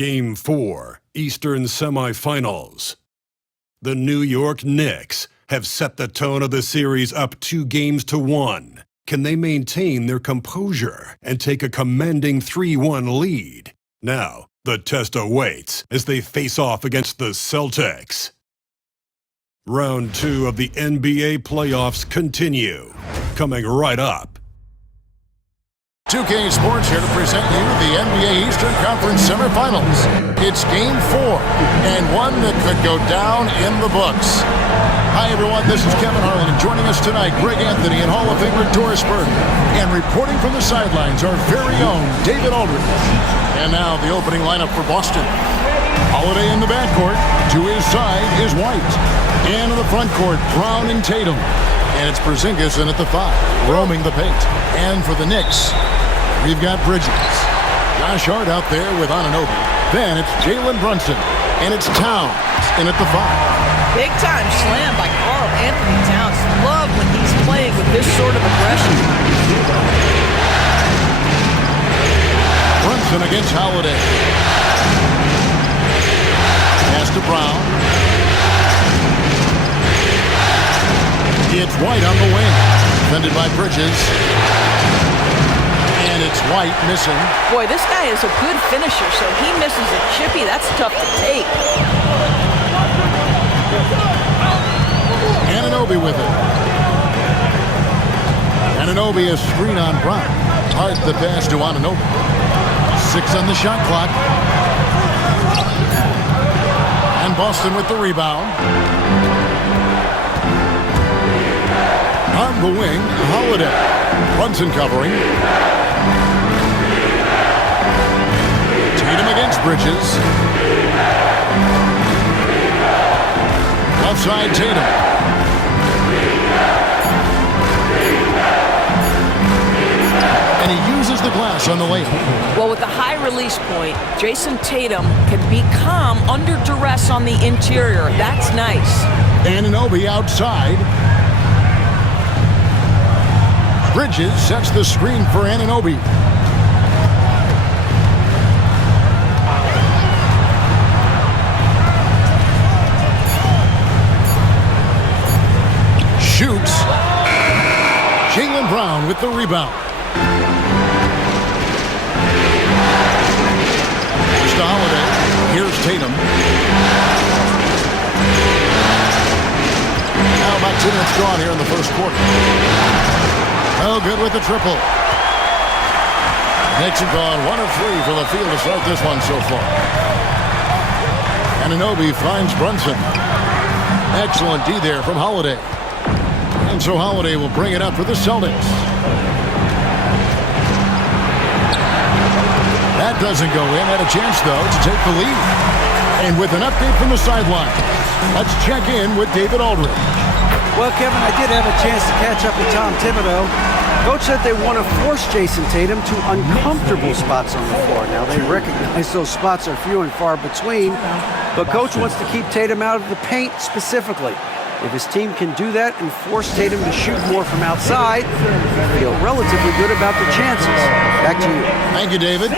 Game 4, Eastern Semifinals. The New York Knicks have set the tone of the series up 2-1. Can they maintain their composure and take a commanding 3-1 lead? Now, the test awaits as they face off against the Celtics. Round 2 of the NBA playoffs continue. Coming right up. 2K Sports here to present you the NBA Eastern Conference Semifinals. It's Game 4, and one that could go down in the books. Hi, everyone. This is Kevin Harlan, and joining us tonight, Greg Anthony and Hall of Famer Doris Burke. And reporting from the sidelines, our very own David Aldridge. And now, the opening lineup for Boston. Holiday in the backcourt. To his side is White. And in the front court, Brown and Tatum. And it's Porzingis in at the 5, roaming the paint. And for the Knicks, we've got Bridges. Josh Hart out there with Anunoby. Then it's Jalen Brunson. And it's Towns in at the 5. Big-time slam by Karl Anthony Towns. Love when he's playing with this sort of aggression. Brunson against Holiday. Pass to Brown. It's White on the wing. Defended by Bridges. And it's White missing. Boy, this guy is a good finisher, so he misses a chippy. That's tough to take. Anunoby with it. Anunoby a screen on Brown. Hard the pass to Anunoby. 6 on the shot clock. And Boston with the rebound. On the wing, Holiday. Brunson covering. Tatum against Bridges. Outside Tatum. And he uses the glass on the layup. Well, with the high release point, Jason Tatum can be calm under duress on the interior. That's nice. Anunoby outside. Bridges sets the screen for Anunoby. Shoots. Jaylen Brown with the rebound. Here's to Holiday. Here's Tatum. Now about 2 minutes gone here in the first quarter. Oh, good with the triple. Knicks have gone 1 of 3 from the field to start this one so far. Anunoby finds Brunson. Excellent D there from Holiday. And so Holiday will bring it up for the Celtics. That doesn't go in. Had a chance, though, to take the lead. And with an update from the sideline, let's check in with David Aldridge. Well, Kevin, I did have a chance to catch up with Tom Thibodeau. Coach said they want to force Jason Tatum to uncomfortable spots on the floor. Now, they recognize those spots are few and far between, but Coach wants to keep Tatum out of the paint specifically. If his team can do that and force Tatum to shoot more from outside, I feel relatively good about the chances. Back to you. Thank you, David.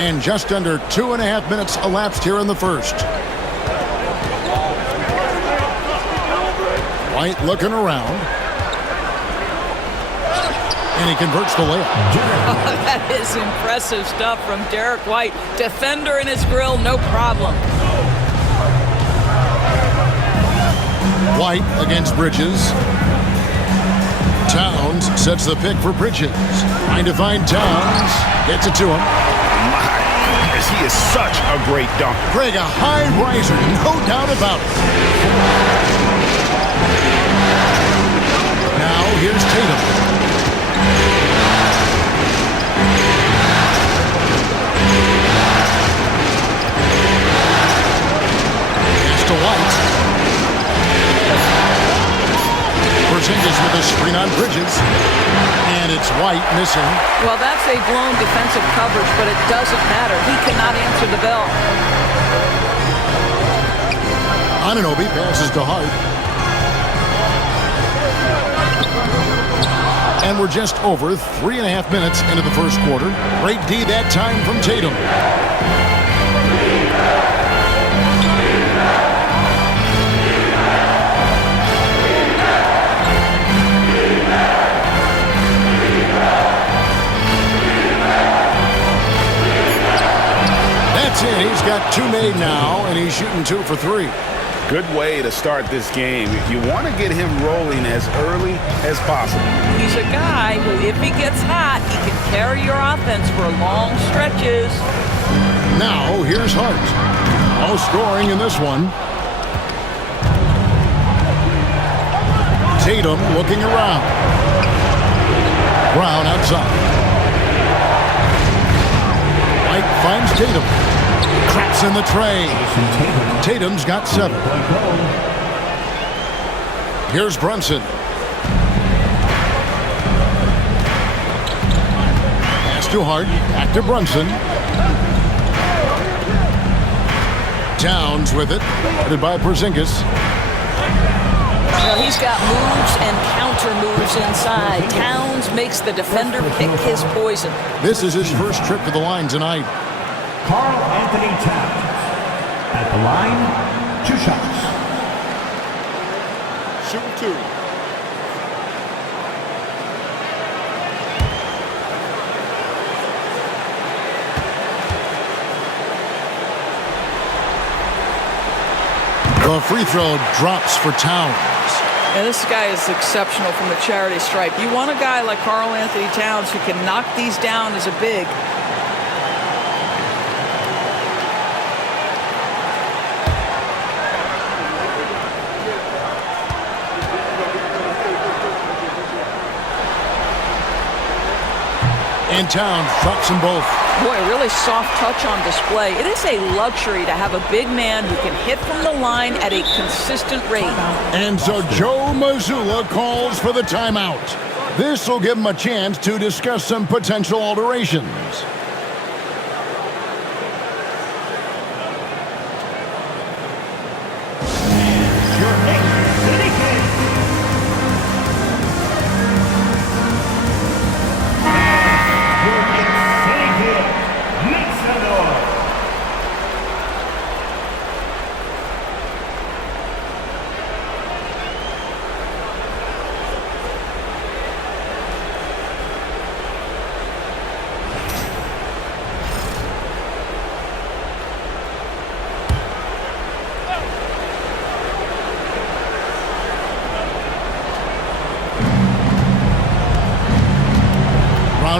And just under 2.5 minutes elapsed here in the first. White looking around. And he converts the layup. That is impressive stuff from Derek White. Defender in his grill, no problem. White against Bridges. Towns sets the pick for Bridges. Trying to find Towns. Gets it to him. He is such a great dunker. Greg, a high riser, no doubt about it. Now here's Tatum. Pass to White. Porzingis with a screen on Bridges. And it's White missing. Well, that's a blown defensive coverage, but it doesn't matter. He cannot answer the bell. Anunoby passes to Hart. And we're just over 3.5 minutes into the first quarter. Great D that time from Tatum. That's it. He's got 2 made now, and he's shooting 2 for 3. Good way to start this game. You want to get him rolling as early as possible. He's a guy who, if he gets hot, he can carry your offense for long stretches. Now, here's Hart. No scoring in this one. Tatum looking around. Brown outside. White finds Tatum. Traps in the tray. Tatum's got 7. Here's Brunson. Pass to Hart. Back to Brunson. Towns with it. Headed by Porzingis. Well, he's got moves and counter moves inside. Towns makes the defender pick his poison. This is his first trip to the line tonight. Karl Anthony Towns. At the line, 2 shots. Shoot 2. The free throw drops for Towns. And this guy is exceptional from the charity stripe. You want a guy like Karl Anthony Towns who can knock these down as a big. And Towns drops them both. Boy, a really soft touch on display. It is a luxury to have a big man who can hit from the line at a consistent rate. And so Joe Mazzulla calls for the timeout. This will give him a chance to discuss some potential alterations.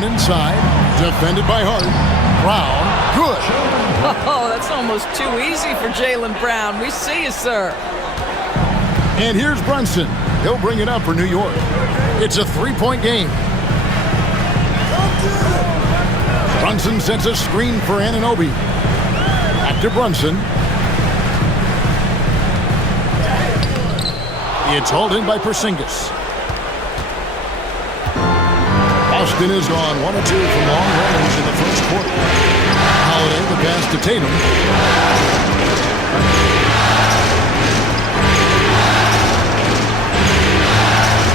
Inside, defended by Hart. Brown, good. Oh, that's almost too easy for Jaylen Brown. We see you, sir. And here's Brunson. He'll bring it up for New York. It's a 3-point game. Brunson sets a screen for Anunoby. Back to Brunson. It's hauled in by Porzingis. Boston is gone 1 of 2 from long range in the first quarter. Holiday the pass to Tatum.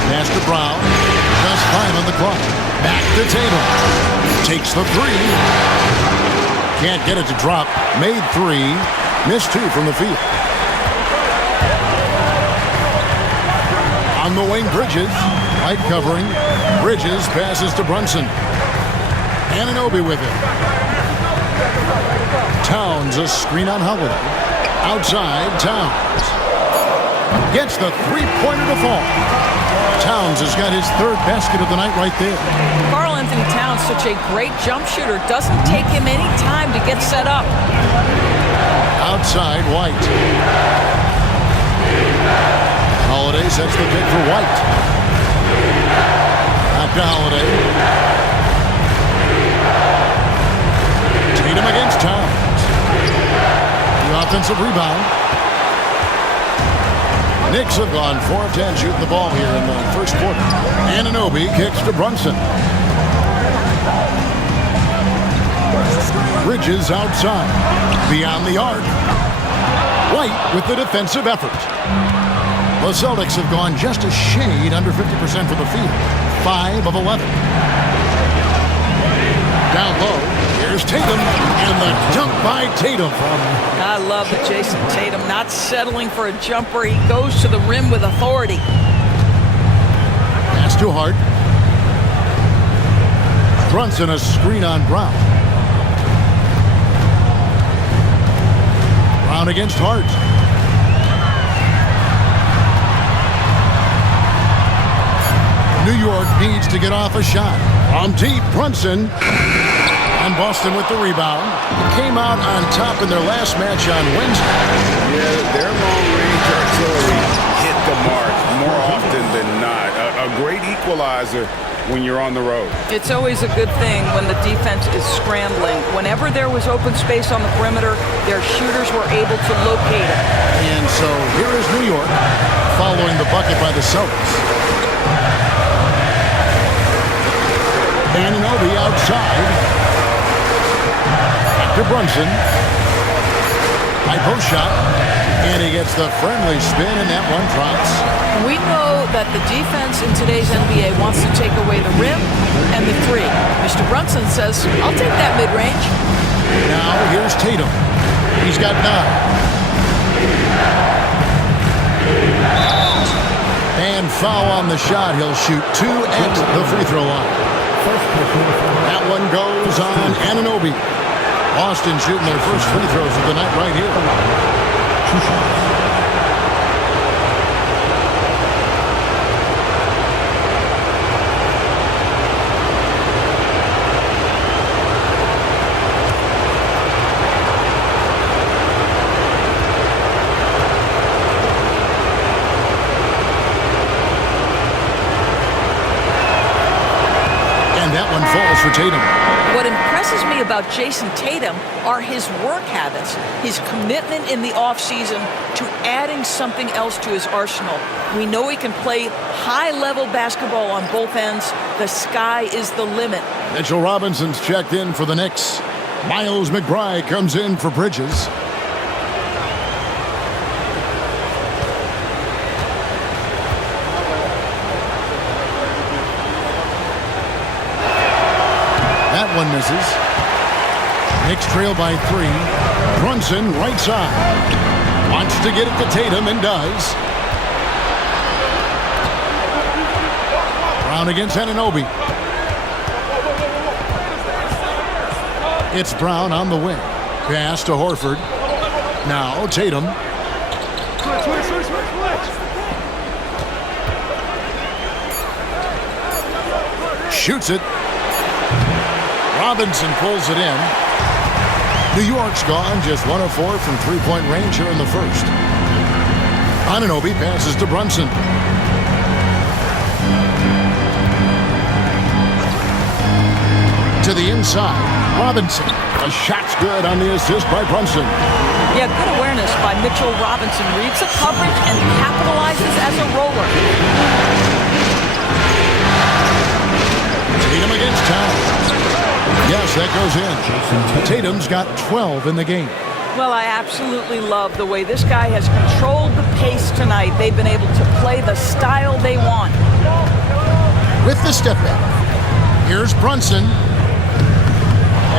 Pass to Brown. Just 5 on the clock. Back to Tatum. Takes the 3. Can't get it to drop. Made 3. Missed 2 from the field. On the wing, Bridges. Light covering. Bridges passes to Brunson. Anunoby with it. Towns a screen on Holiday. Outside, Towns. Gets the 3-pointer to fall. Towns has got his 3rd basket of the night right there. Karl Anthony Towns, such a great jump shooter. Doesn't take him any time to get set up. Outside, White. Holiday sets the pick for White. Back to Holiday. Tatum against Towns. The offensive rebound. Knicks have gone 4 of 10 shooting the ball here in the first quarter. Anunoby kicks to Brunson. Bridges outside. Beyond the arc. White with the defensive effort. The Celtics have gone just a shade under 50% from the field. 5 of 11. Down low. Here's Tatum. And the dunk by Tatum. I love it, Jason Tatum not settling for a jumper. He goes to the rim with authority. Pass to Hart. Brunson a screen on Brown. Brown against Hart. New York needs to get off a shot. From deep, Brunson. And Boston with the rebound. Came out on top in their last match on Wednesday. Yeah, their long-range artillery hit the mark more often than not. A great equalizer when you're on the road. It's always a good thing when the defense is scrambling. Whenever there was open space on the perimeter, their shooters were able to locate it. And so here is New York following the bucket by the Celtics. Anunoby outside. To Brunson. High post shot. And he gets the friendly spin, and that one drops. We know that the defense in today's NBA wants to take away the rim and the three. Mr. Brunson says, I'll take that mid-range. Now here's Tatum. He's got 9. And foul on the shot. He'll shoot 2 at the free throw line. That one goes on Anunoby. Boston shooting their first free throws of the night right here. 2 shots. And that one falls for Tatum. What impresses me about Jason Tatum are his work habits, his commitment in the offseason to adding something else to his arsenal. We know he can play high-level basketball on both ends. The sky is the limit. Mitchell Robinson's checked in for the Knicks. Miles McBride comes in for Bridges. That one misses. Knicks trail by 3. Brunson right side. Wants to get it to Tatum and does. Brown against Anunoby. It's Brown on the wing. Pass to Horford. Now Tatum. Shoots it. Robinson pulls it in. New York's gone just 1 of 4 from three-point range here in the first. Anunoby passes to Brunson. To the inside. Robinson. A shot's good on the assist by Brunson. Yeah, good awareness by Mitchell Robinson. Reads the coverage and capitalizes as a roller. Tatum against Towns. Yes, that goes in. Tatum's got 12 in the game. Well, I absolutely love the way this guy has controlled the pace tonight. They've been able to play the style they want. With the step back. Here's Brunson.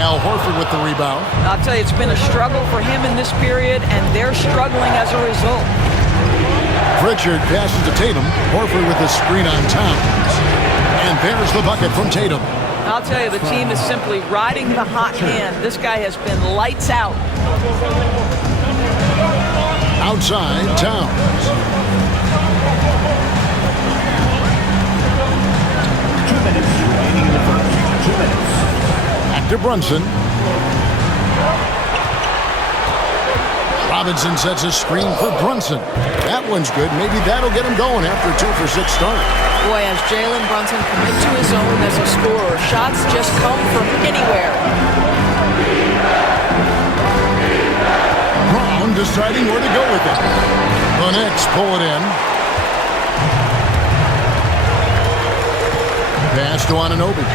Al Horford with the rebound. I'll tell you, it's been a struggle for him in this period, and they're struggling as a result. Pritchard passes to Tatum. Horford with the screen on Towns. And there's the bucket from Tatum. I'll tell you, the team is simply riding the hot hand. This guy has been lights out. Outside, Towns. 2 minutes remaining in the first. 2 minutes. Back to Brunson. Robinson sets a screen for Brunson. That one's good. Maybe that'll get him going after a 2 for 6 start. Boy, as Jalen Brunson commit to his own as a scorer, shots just come from anywhere. Brown deciding where to go with it. The Knicks pull it in. Pass to Anunoby.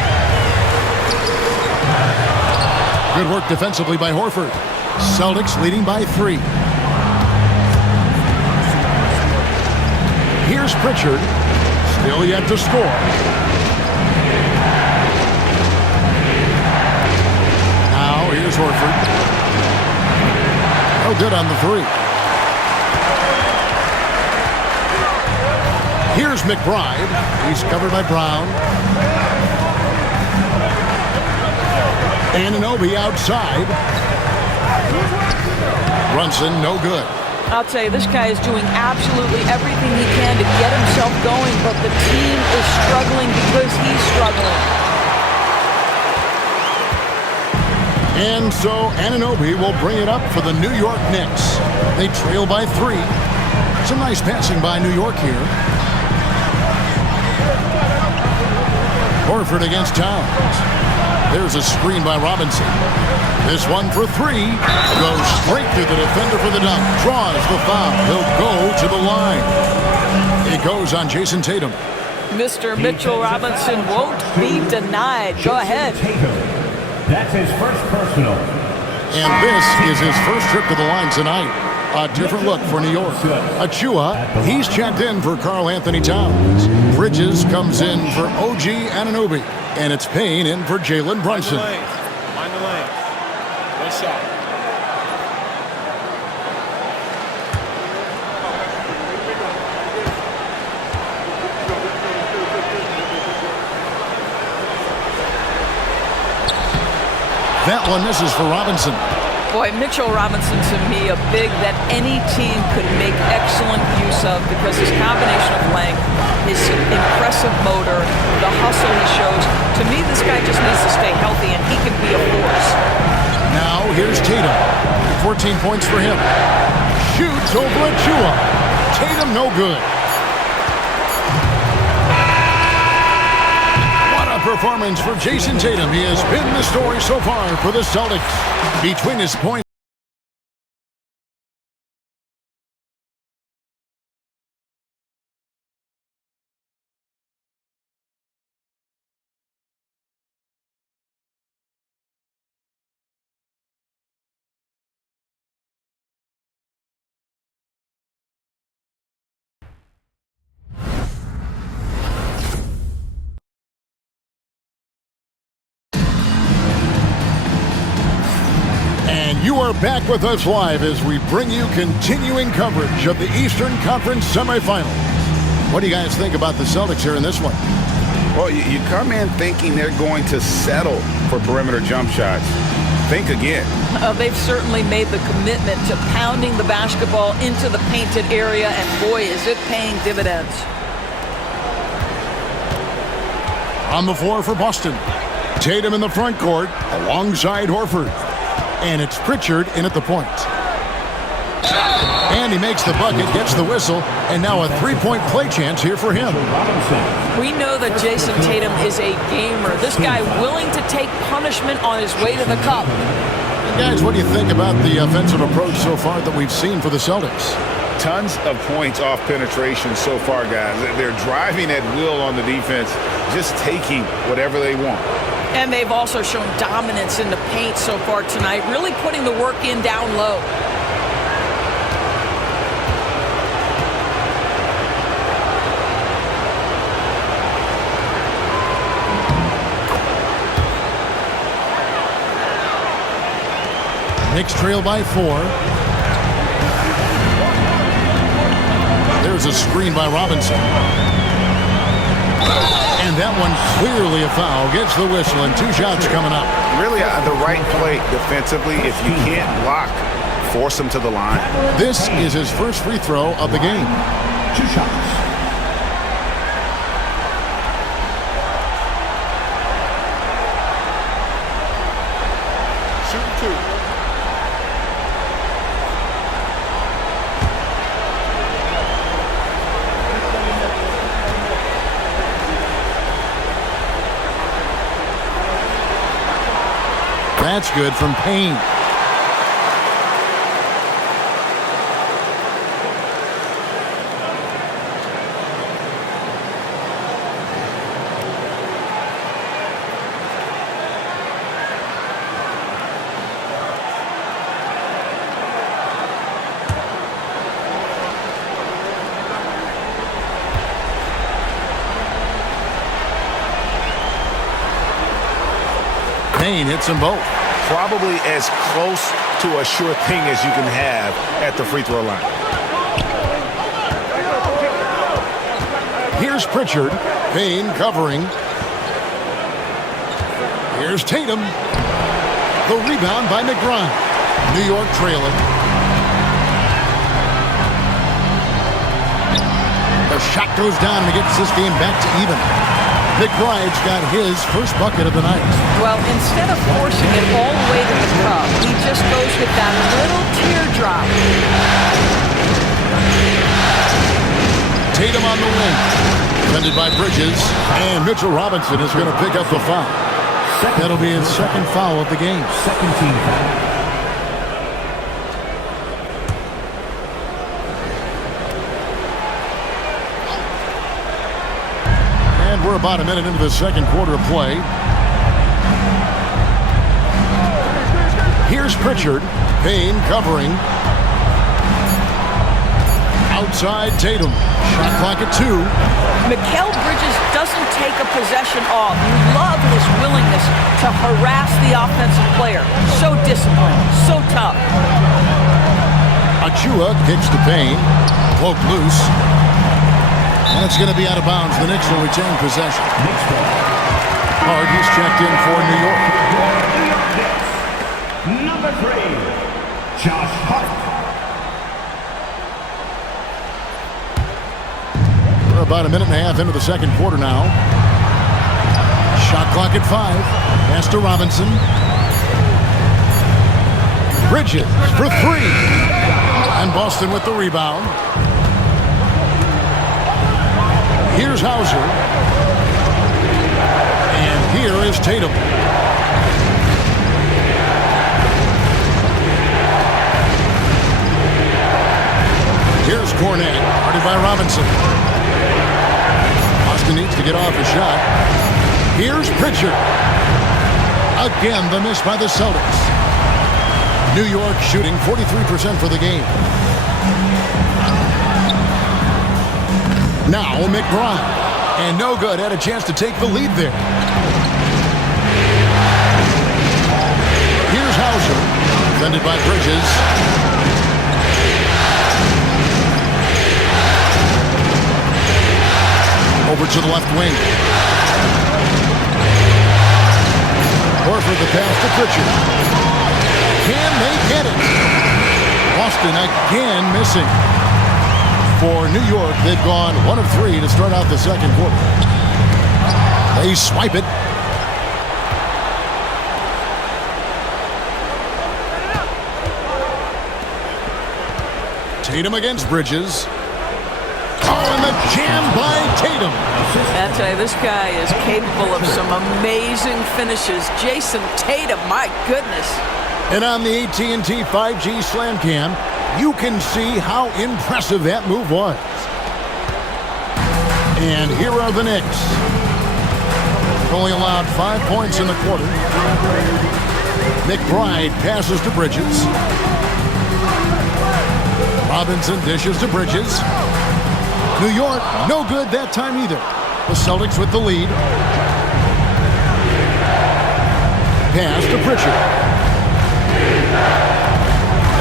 Good work defensively by Horford. Celtics leading by 3. Here's Pritchard. Still yet to score. Now here's Horford. No good on the 3. Here's McBride. He's covered by Brown. Anunoby outside. Brunson, no good. I'll tell you, this guy is doing absolutely everything he can to get himself going, but the team is struggling because he's struggling. And so Anunoby will bring it up for the New York Knicks. They trail by 3. Some nice passing by New York here. Horford against Towns. There's a screen by Robinson. This one for 3. Goes straight through the defender for the dunk. Draws the foul. He'll go to the line. It goes on Jason Tatum. Mr. Mitchell Robinson won't be denied. Go ahead. That's his first personal. And this is his first trip to the line tonight. A different look for New York. Achua, he's checked in for Karl Anthony Towns. Bridges comes in for OG Anunoby. And it's Payne in for Jalen Brunson. Mind the lane. One shot. That one misses for Robinson. Boy, Mitchell Robinson, to me, a big that any team could make excellent use of because his combination of length, his impressive motor, the hustle he shows. To me, this guy just needs to stay healthy, and he can be a force. Now, here's Tatum. 14 points for him. Shoots over Achua. Tatum, no good. What a performance for Jason Tatum. He has been the story so far for the Celtics. Between his points. You are back with us live as we bring you continuing coverage of the Eastern Conference semifinals. What do you guys think about the Celtics here in this one? Well, you come in thinking they're going to settle for perimeter jump shots. Think again. They've certainly made the commitment to pounding the basketball into the painted area, and boy, is it paying dividends. On the floor for Boston. Tatum in the front court alongside Horford. And it's Pritchard in at the point. And he makes the bucket, gets the whistle, and now a three-point play chance here for him. We know that Jason Tatum is a gamer. This guy willing to take punishment on his way to the cup. And guys, what do you think about the offensive approach so far that we've seen for the Celtics? Tons of points off penetration so far, guys. They're driving at will on the defense, just taking whatever they want. And they've also shown dominance in the paint so far tonight, really putting the work in down low. Knicks trail by 4. There's a screen by Robinson. And that one clearly a foul. Gets the whistle and 2 shots coming up. Really the right play defensively. If you can't block, force them to the line. This is his first free throw of the game. 2 shots. That's good from Payne. Payne hits them both. Probably as close to a sure thing as you can have at the free throw line. Here's Pritchard. Payne covering. Here's Tatum. The rebound by McBride. New York trailing. The shot goes down and gets this game back to even. McBride's got his first bucket of the night. Well, instead of forcing it all the way to the cup, he just goes with that little teardrop. Tatum on the wing. Defended by Bridges. And Mitchell Robinson is going to pick up the foul. That'll be his second foul of the game. Second team foul. And we're about a minute into the second quarter of play. Here's Pritchard. Payne covering. Outside Tatum. Shot clock at 2. Mikal Bridges doesn't take a possession off. You love his willingness to harass the offensive player. So disciplined, so tough. Achua kicks to Payne. Poke loose. And it's going to be out of bounds. The Knicks will retain possession. Hard, he's checked in for New York. Number 3, Josh Hart. We're about a minute and a half into the second quarter now. Shot clock at 5. Pass to Robinson. Bridges for 3. And Boston with the rebound. Here's Hauser. And here is Tatum. Here's Cornet, guarded by Robinson. Boston needs to get off a shot. Here's Pritchard. Again, the miss by the Celtics. New York shooting 43% for the game. Now McBride. And no good. Had a chance to take the lead there. Here's Hauser. Defended by Bridges. Over to the left wing. Horford the pass to Pritchard. Can they get it? Boston again missing. For New York, they've gone 1 of 3 to start out the second quarter. They swipe it. Tatum against Bridges. Oh, and the jam by Tatum. I tell you, this guy is capable of some amazing finishes. Jason Tatum, my goodness. And on the AT&T 5G Slam Cam, you can see how impressive that move was. And here are the Knicks. Only allowed 5 points in the quarter. McBride passes to Bridges. Robinson dishes to Bridges. New York, no good that time either. The Celtics with the lead. Pass to Pritchard.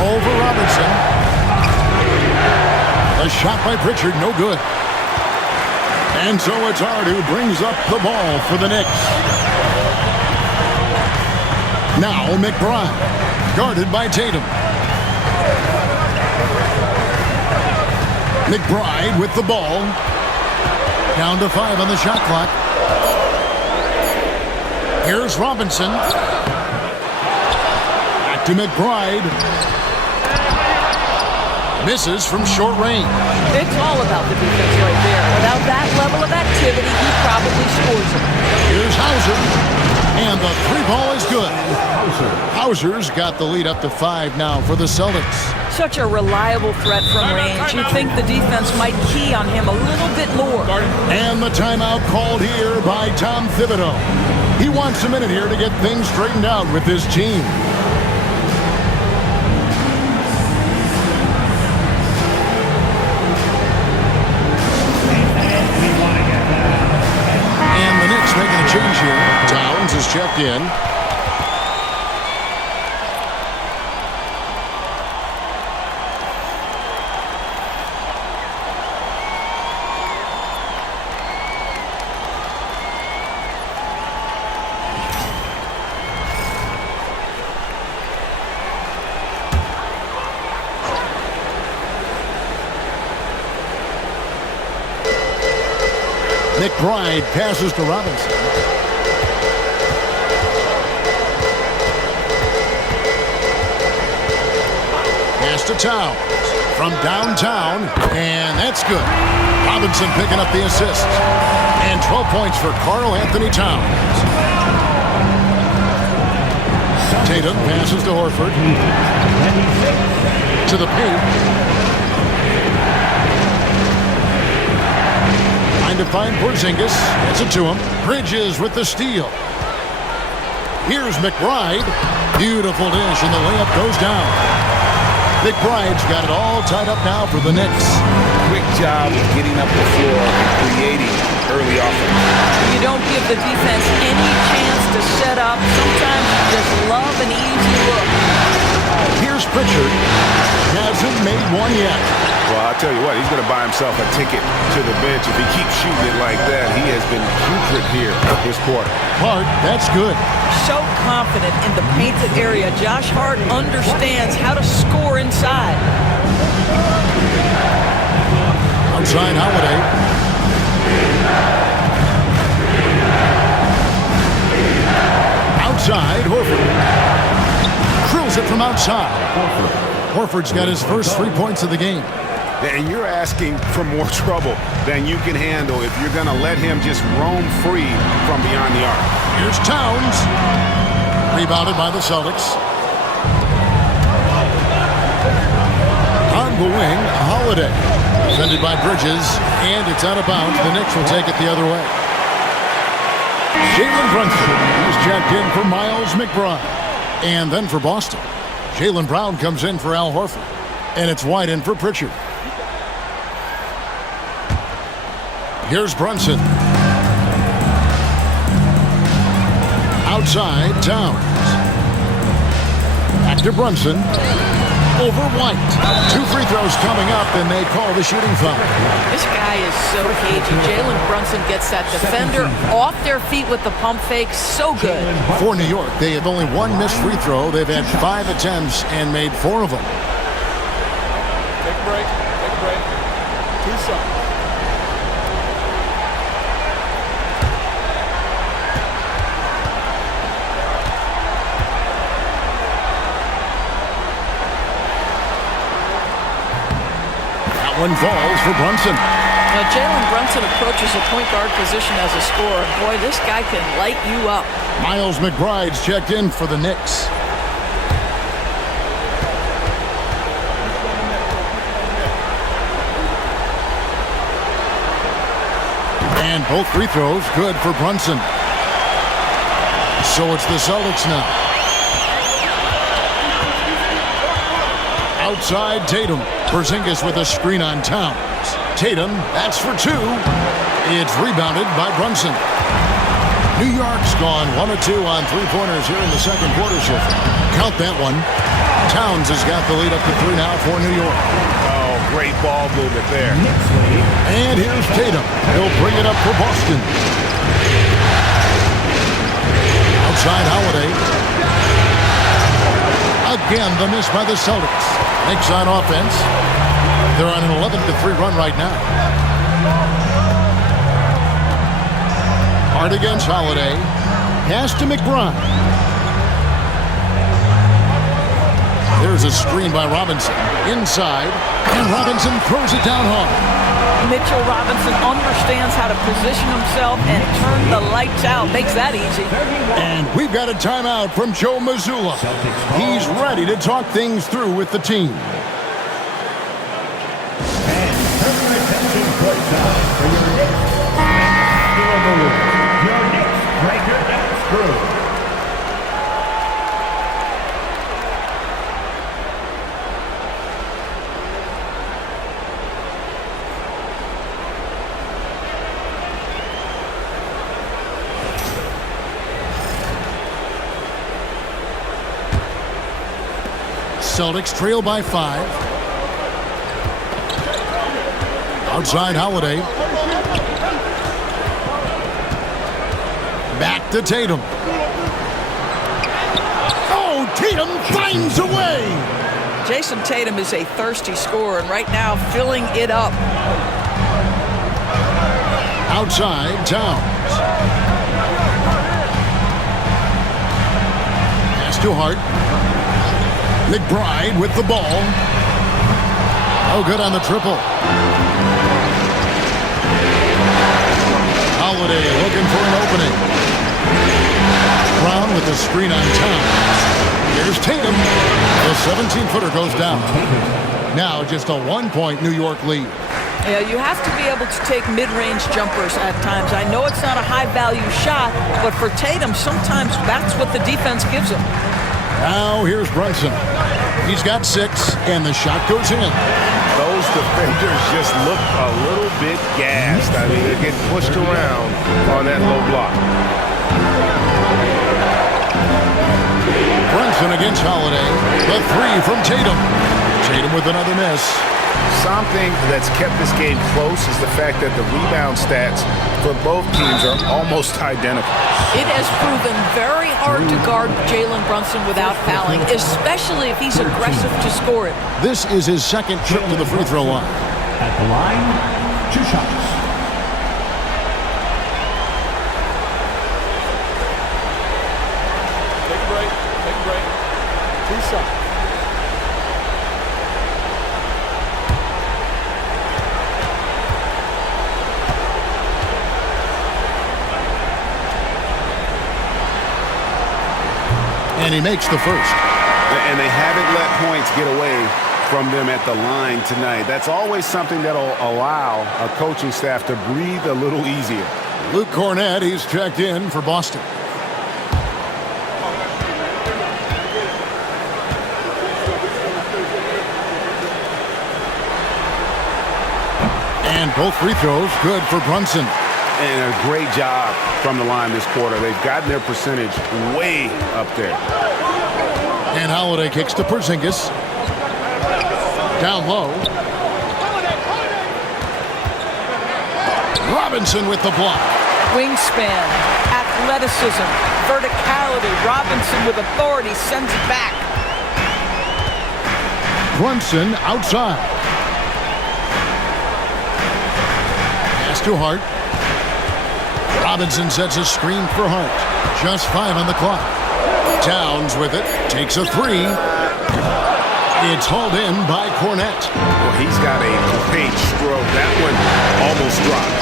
Over Robinson. A shot by Pritchard, no good. And so it's Hart who brings up the ball for the Knicks. Now McBride, guarded by Tatum. McBride with the ball. Down to 5 on the shot clock. Here's Robinson. Back to McBride. Misses from short range. It's all about the defense right there. Without that level of activity, he probably scores it. Here's Hauser. And the 3 ball is good. Hauser's got the lead up to 5 now for the Celtics. Such a reliable threat from range. You'd think the defense might key on him a little bit more. And the timeout called here by Tom Thibodeau. He wants a minute here to get things straightened out with his team. And the Knicks making a change here. Towns is checked in. McBride passes to Robinson. Pass to Towns from downtown, and that's good. Robinson picking up the assist. And 12 points for Karl Anthony Towns. Tatum passes to Horford. To the paint. Trying to find Porzingis. Gets it to him. Bridges with the steal. Here's McBride. Beautiful dish, and the layup goes down. McBride's got it all tied up now for the Knicks. Quick job of getting up the floor and creating early offense. You don't give the defense any chance to set up. Sometimes you just love an easy look. Here's Pritchard. Hasn't made one yet. Well, I'll tell you what, he's going to buy himself a ticket to the bench if he keeps shooting it like that. He has been putrid here this quarter. Hart, that's good. So confident in the painted area. Josh Hart understands how to score inside. Outside Holiday. Outside Horford. Drills it from outside. Horford's got his first 3 points of the game. And you're asking for more trouble than you can handle if you're going to let him just roam free from beyond the arc. Here's Towns. Rebounded by the Celtics. On the wing, Holiday. Defended by Bridges, and it's out of bounds. The Knicks will take it the other way. Jalen Brunson is checked in for Miles McBride. And then for Boston, Jaylen Brown comes in for Al Horford. And it's White in for Pritchard. Here's Brunson. Outside, Towns. Back to Brunson. Over White. 2 free throws coming up, and they call the shooting foul. This guy is so cagey. Jalen Brunson gets that defender off their feet with the pump fake. So good. For New York, they have only 1 missed free throw. They've had 5 attempts and made 4 of them. Take a break. Take a break. 2 shots. One falls for Brunson. Now, Jalen Brunson approaches the point guard position as a scorer. Boy, this guy can light you up. Miles McBride's checked in for the Knicks. And both free throws good for Brunson. So it's the Celtics now. Outside Tatum. Porzingis with a screen on Towns. Tatum, that's for 2. It's rebounded by Brunson. New York's gone 1 of 2 on 3-pointers here in the second quarter so far. Count that one. Towns has got the lead up to 3 now for New York. Oh, great ball movement there. And here's Tatum. He'll bring it up for Boston. Outside Holiday. Again, the miss by the Celtics. Knicks on offense. They're on an 11-3 run right now. Hard against Holiday. Pass to McBride. There's a screen by Robinson. Inside. And Robinson throws it down hard. Mitchell Robinson understands how to position himself and turn the lights out. Makes that easy. And we've got a timeout from Joe Mazzulla. He's ready to talk things through with the team. And turn your attention courtside for your Knicks. Your Knicks breaker dance crew. Celtics trail by 5. Outside Holiday. Back to Tatum. Oh, Tatum finds a way. Jason Tatum is a thirsty scorer, and right now filling it up. Outside, Towns. Pass to Hart. McBride with the ball. Oh, good on the triple. Holiday looking for an opening. Brown with the screen on Towns. Here's Tatum. The 17-footer goes down. Now just a 1-point New York lead. Yeah, you have to be able to take mid-range jumpers at times. I know it's not a high-value shot, but for Tatum, sometimes that's what the defense gives him. Now here's Brunson. He's got 6, and the shot goes in. Those defenders just look a little bit gassed. I mean, they're getting pushed around on that low block. Brunson against Holiday. The 3 from Tatum. Tatum with another miss. Something that's kept this game close is the fact that the rebound stats for both teams are almost identical. It has proven very hard to guard Jalen Brunson without fouling, especially if he's aggressive to score it. This is his second trip to the free throw line. At the line, 2 shots. Take a break. Take a break. 2 shots. And he makes the first. And they haven't let points get away from them at the line tonight. That's always something that'll allow a coaching staff to breathe a little easier. Luke Cornett, he's checked in for Boston. And both free throws good for Brunson. And a great job from the line this quarter. They've gotten their percentage way up there. And Holiday kicks to Porzingis. Down low. Robinson with the block. Wingspan, athleticism, verticality. Robinson with authority sends it back. Brunson outside. Pass to Hart. Robinson sets a screen for Hart. Just 5 on the clock. Towns with it. Takes a 3. It's hauled in by Cornett. Well, he's got a great stroke. That one almost dropped.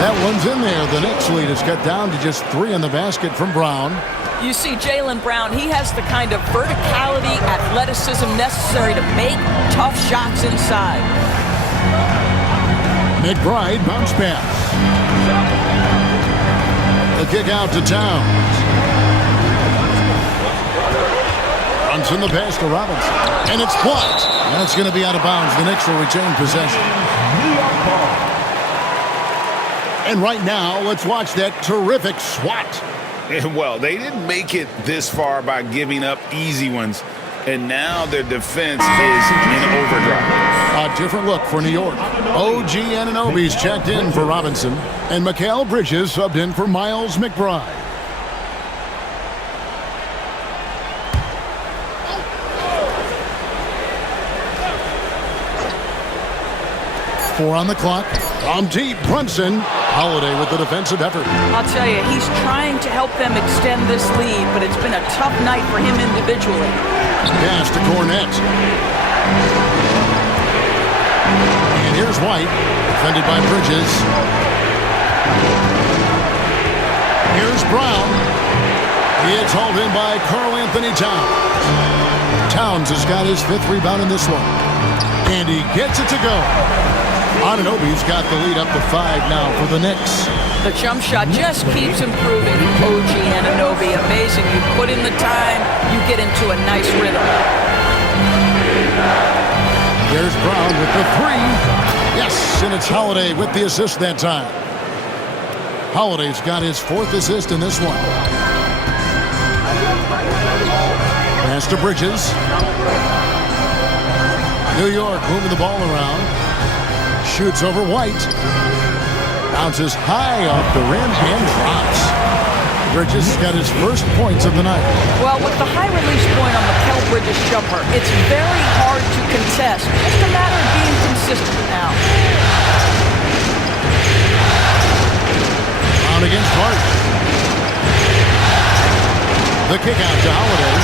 That one's in there. The Knicks lead has cut down to just 3 in the basket from Brown. You see Jalen Brown, he has the kind of verticality, athleticism necessary to make tough shots inside. McBride bounce pass. The kick out to Towns. Brunson the pass to Robinson. And it's blocked. That's going to be out of bounds. The Knicks will retain possession. And right now, let's watch that terrific swat. And well, they didn't make it this far by giving up easy ones. And now their defense is in overdrive. A different look for New York. OG Anunoby's checked in for Robinson. And Mikal Bridges subbed in for Miles McBride. Four on the clock. From deep, Brunson. Holiday with the defensive effort. I'll tell you, he's trying to help them extend this lead, but it's been a tough night for him individually. Pass to Cornett. And here's White, defended by Bridges. Here's Brown. It's hauled in by Karl Anthony Towns. Towns has got his 5th rebound in this one. And he gets it to go. Anunoby's got the lead up to 5 now for the Knicks. The jump shot just keeps improving. OG Anunoby, amazing. You put in the time, you get into a nice rhythm. There's Brown with the 3. Yes, and it's Holiday with the assist that time. Holiday's got his 4th assist in this one. Pass to Bridges. New York moving the ball around. Shoots over White. Bounces high off the rim and drops. Bridges got his first points of the night. Well, with the high release point on Mikal Bridges' jumper, it's very hard to contest. It's just a matter of being consistent now. Brown against Hart. The kick out to Holiday.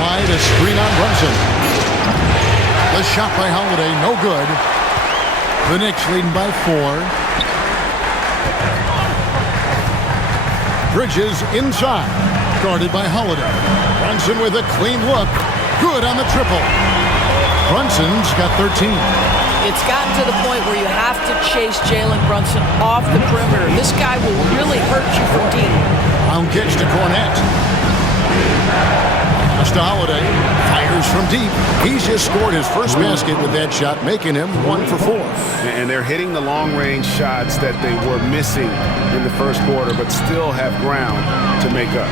Wide, a screen on Brunson. The shot by Holiday, no good. The Knicks leading by 4. Bridges inside, guarded by Holiday. Brunson with a clean look. Good on the triple. Brunson's got 13. It's gotten to the point where you have to chase Jalen Brunson off the perimeter. This guy will really hurt you from deep. Round kicks to Cornette. Pass to Holiday. Fires from deep. He's just scored his first basket with that shot, making him 1 for 4. And they're hitting the long-range shots that they were missing in the first quarter, but still have ground to make up.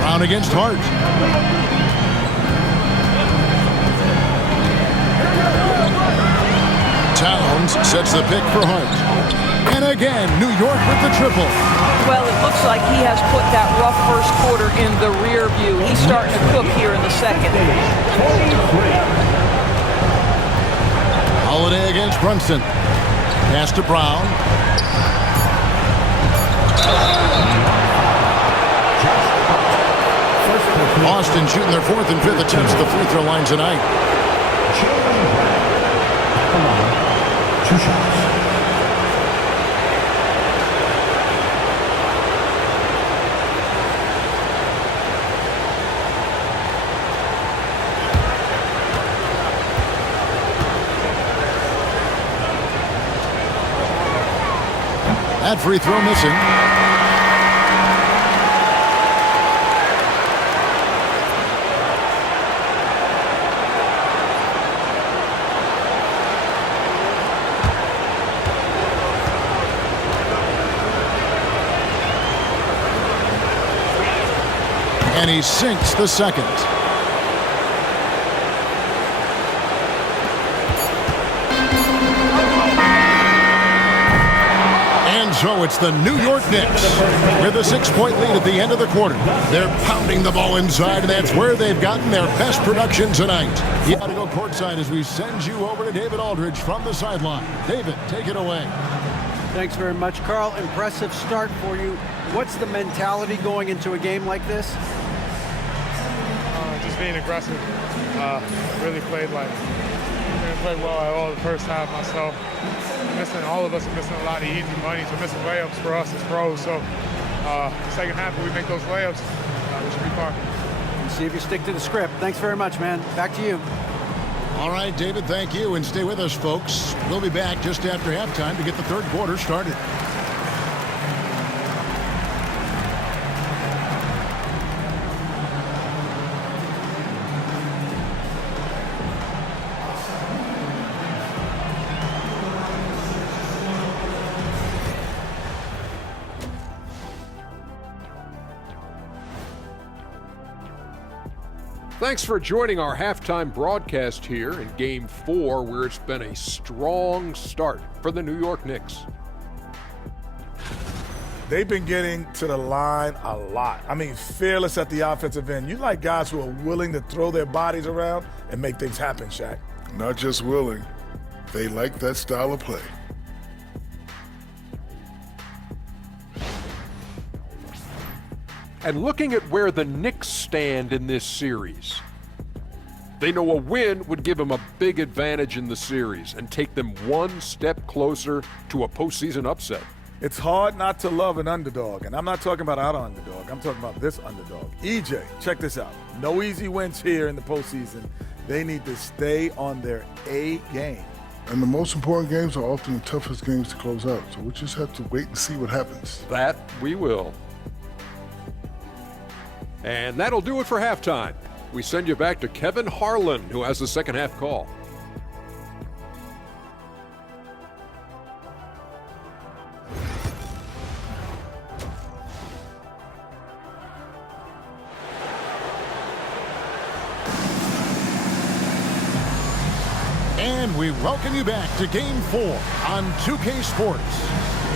Brown against Hart. Towns sets the pick for Hart. And again, New York with the triple. Well, it looks like he has put that rough first quarter in the rear view. He's starting to cook here in the second. Holiday against Brunson. Pass to Brown. Austin shooting their 4th and 5th attempts at the free throw line tonight. 2 shots. That free throw missing. And he sinks the second. And so it's the New York Knicks with a 6-point lead at the end of the quarter. They're pounding the ball inside, and that's where they've gotten their best production tonight. You got to go courtside as we send you over to David Aldridge from the sideline. David, take it away. Thanks very much, Carl. Impressive start for you. What's the mentality going into a game like this? Just being aggressive. Really played well at all the first half myself. All of us are missing a lot of easy money. We're missing layups for us as pros. So second half, if we make those layups, we should be fine. See if you stick to the script. Thanks very much, man. Back to you. All right, David, thank you. And stay with us, folks. We'll be back just after halftime to get the third quarter started. Thanks for joining our halftime broadcast here in Game 4, where it's been a strong start for the New York Knicks. They've been getting to the line a lot. I mean, fearless at the offensive end. You like guys who are willing to throw their bodies around and make things happen, Shaq. Not just willing, they like that style of play. And looking at where the Knicks stand in this series, they know a win would give them a big advantage in the series and take them one step closer to a postseason upset. It's hard not to love an underdog, and I'm not talking about our underdog. I'm talking about this underdog. EJ, check this out. No easy wins here in the postseason. They need to stay on their A game. And the most important games are often the toughest games to close out, so we just have to wait and see what happens. That we will. And that'll do it for halftime. We send you back to Kevin Harlan, who has the second half call. And we welcome you back to Game 4 on 2K Sports.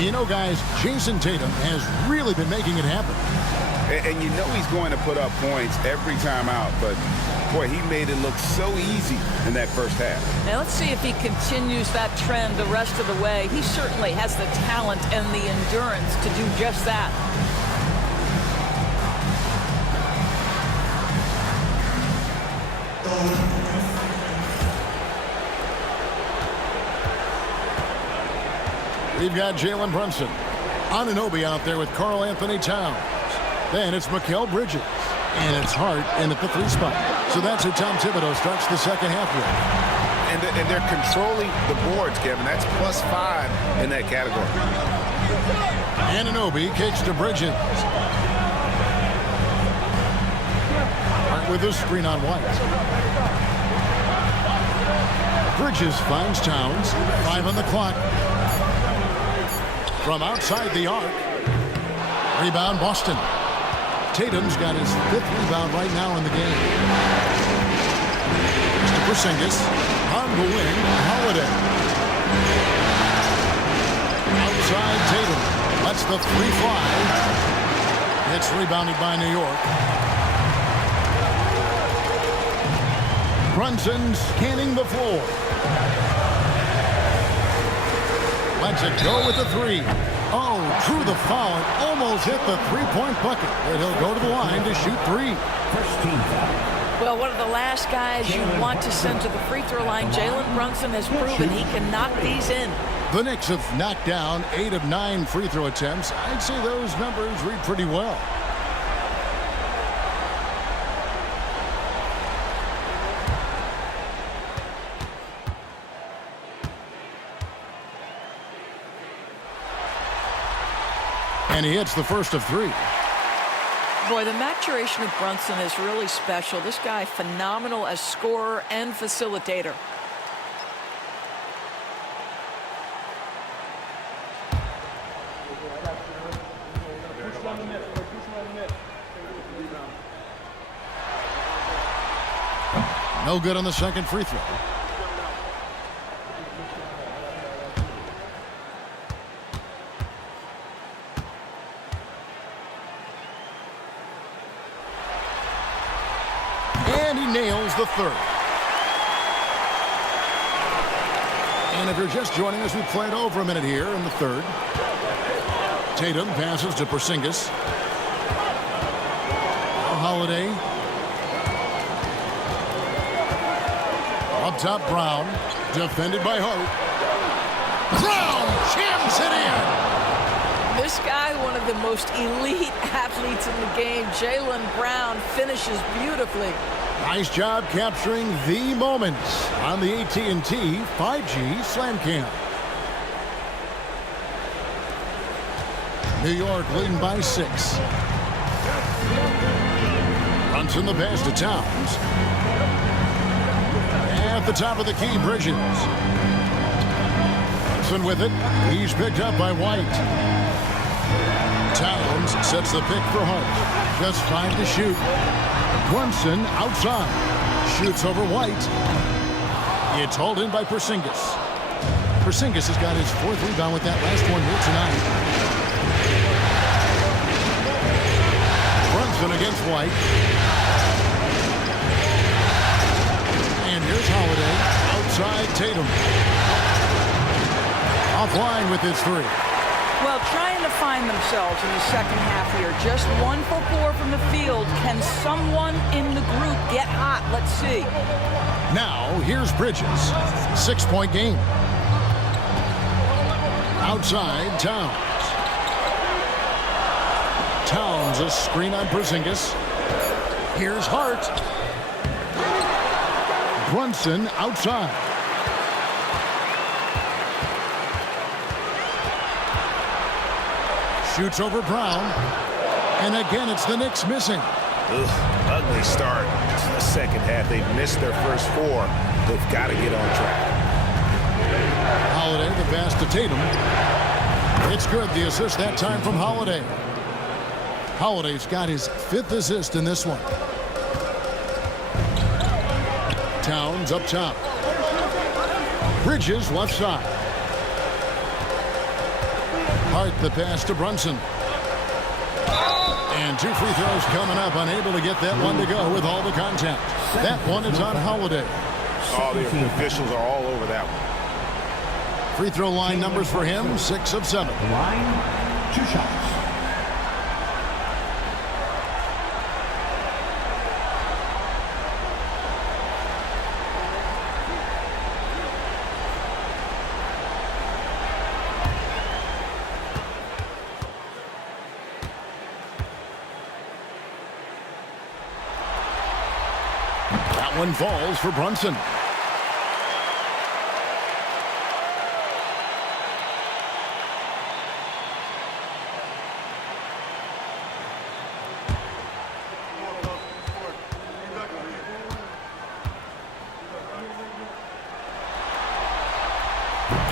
You know, guys, Jason Tatum has really been making it happen. And you know he's going to put up points every time out, but boy, he made it look so easy in that first half. Now let's see if he continues that trend the rest of the way. He certainly has the talent and the endurance to do just that. We've got Jalen Brunson. Anunoby out there with Karl Anthony Towns. Then it's Mikal Bridges. And it's Hart in at the 3 spot. So that's who Tom Thibodeau starts the second half with. And they're controlling the boards, Kevin. That's +5 in that category. Anunoby kicks to Bridges. Hart with a screen on White. Bridges finds Towns. 5 on the clock. From outside the arc. Rebound Boston. Tatum's got his 5th rebound right now in the game. To Porzingis. On the wing, Holiday. Outside Tatum. Lets the 3 fly. It's rebounded by New York. Brunson scanning the floor. Lets it go with the 3. Oh, drew the foul and almost hit the 3-point bucket. But he'll go to the line to shoot 3. Well, one of the last guys you want to send to the free throw line, Jalen Brunson has proven he can knock these in. The Knicks have knocked down 8 of 9 free throw attempts. I'd say those numbers read pretty well. And he hits the first of 3. Boy, the maturation of Brunson is really special. This guy, phenomenal as scorer and facilitator. No good on the second free throw. Nails the 3rd. And if you're just joining us, we played over a minute here in the 3rd. Tatum passes to Porzingis. Holiday. Up top, Brown. Defended by Hart. Brown jams it in. This guy, one of the most elite athletes in the game, Jaylen Brown, finishes beautifully. Nice job capturing the moments on the AT&T 5G Slam Cam. New York leading by 6. Brunson the pass to Towns. At the top of the key, Bridges. Brunson with it. He's picked up by White. Towns sets the pick for Hart. Just 5 to shoot. Brunson outside. Shoots over White. It's hauled in by Porzingis. Porzingis has got his 4th rebound with that last one here tonight. Brunson against White. And here's Holiday. Outside Tatum. Offline with his 3. Well, trying to find themselves in the second half here. Just 1 for 4 from the field. Can someone in the group get hot? Let's see. Now, here's Bridges. 6-point game. Outside, Towns. Towns, a screen on Porzingis. Here's Hart. Brunson outside. Shoots over Brown. And again, it's the Knicks missing. Ugly start to the second half. They've missed their first 4. They've got to get on track. Holiday, the pass to Tatum. It's good. The assist that time from Holiday. Holiday's got his 5th assist in this one. Towns up top. Bridges left side. Hart the pass to Brunson. And 2 free throws coming up, unable to get that one to go with all the contact. That one is on Holiday. Oh, the officials are all over that one. Free throw line numbers for him, 6 of 7. Line, 2 shots. That one falls for Brunson.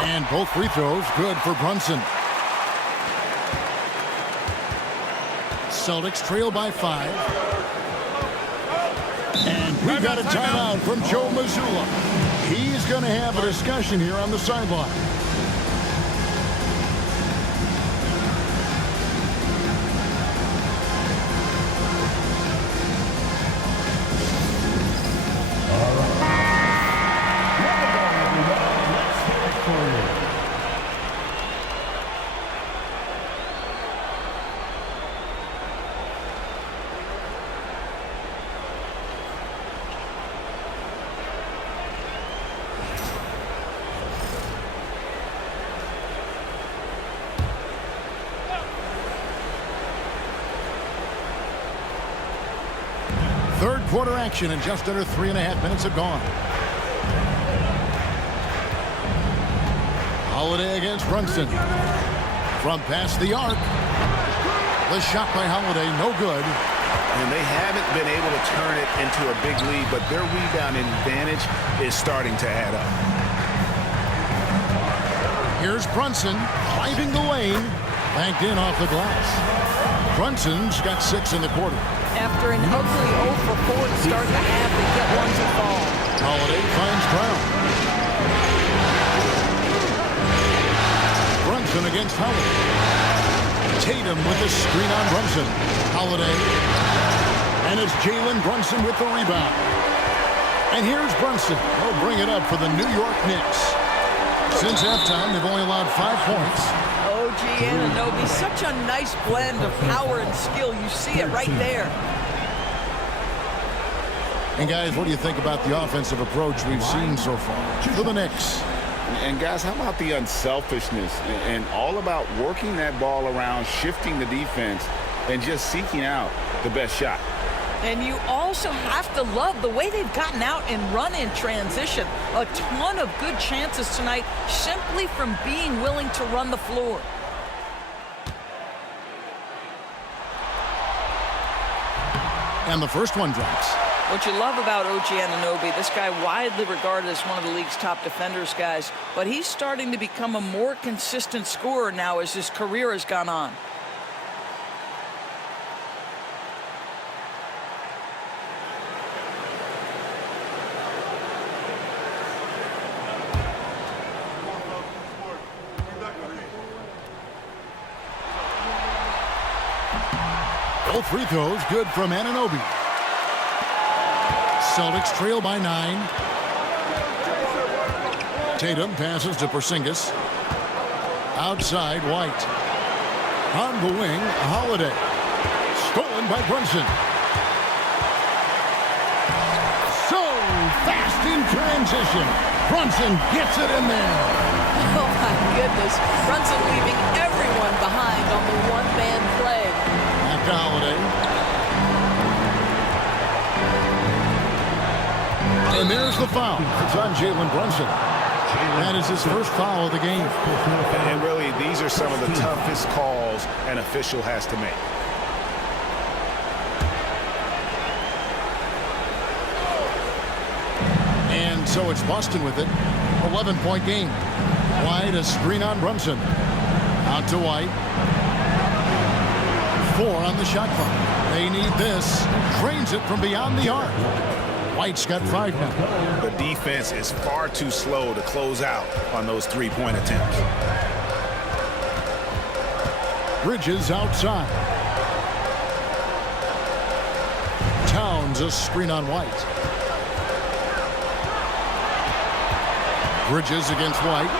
And both free throws good for Brunson. Celtics trail by 5. And we've got a timeout from Joe Mazzulla. He's going to have a discussion here on the sideline. Third quarter action, and just under 3.5 minutes have gone. Holiday against Brunson. From past the arc. The shot by Holiday, no good. And they haven't been able to turn it into a big lead, but their rebound advantage is starting to add up. Here's Brunson driving the lane. Banked in off the glass. Brunson's got 6 in the quarter. After an ugly 0 for 4 to start the half, they get one to fall. Holiday finds ground. Brunson against Holiday. Tatum with the screen on Brunson. Holiday. And it's Jalen Brunson with the rebound. And here's Brunson. He'll bring it up for the New York Knicks. Since halftime, they've only allowed 5 points. OG Anunoby, such a nice blend of power and skill. You see it right there. And guys, what do you think about the offensive approach we've seen so far for the Knicks? And guys, how about the unselfishness and all about working that ball around, shifting the defense, and just seeking out the best shot? And you also have to love the way they've gotten out and run in transition. A ton of good chances tonight simply from being willing to run the floor. And the first one drops. What you love about OG Anunoby, this guy widely regarded as one of the league's top defenders, guys, but he's starting to become a more consistent scorer now as his career has gone on. Both free throws good from Anunoby. Celtics trail by 9. Tatum passes to Porzingis. Outside, White. On the wing, Holiday. Stolen by Brunson. So fast in transition. Brunson gets it in there. Oh, my goodness. Brunson leaving everyone behind on the one-man play. Back to Holiday. And there's the foul. It's on Jalen Brunson. That is his first foul of the game. And really, these are some of the toughest calls an official has to make. And so it's Boston with it. 11-point game. White, a screen on Brunson. Out to White. 4 on the shot clock. They need this. Drains it from beyond the arc. White's got 5 now. The defense is far too slow to close out on those three-point attempts. Bridges outside. runs a screen on White. Bridges against White.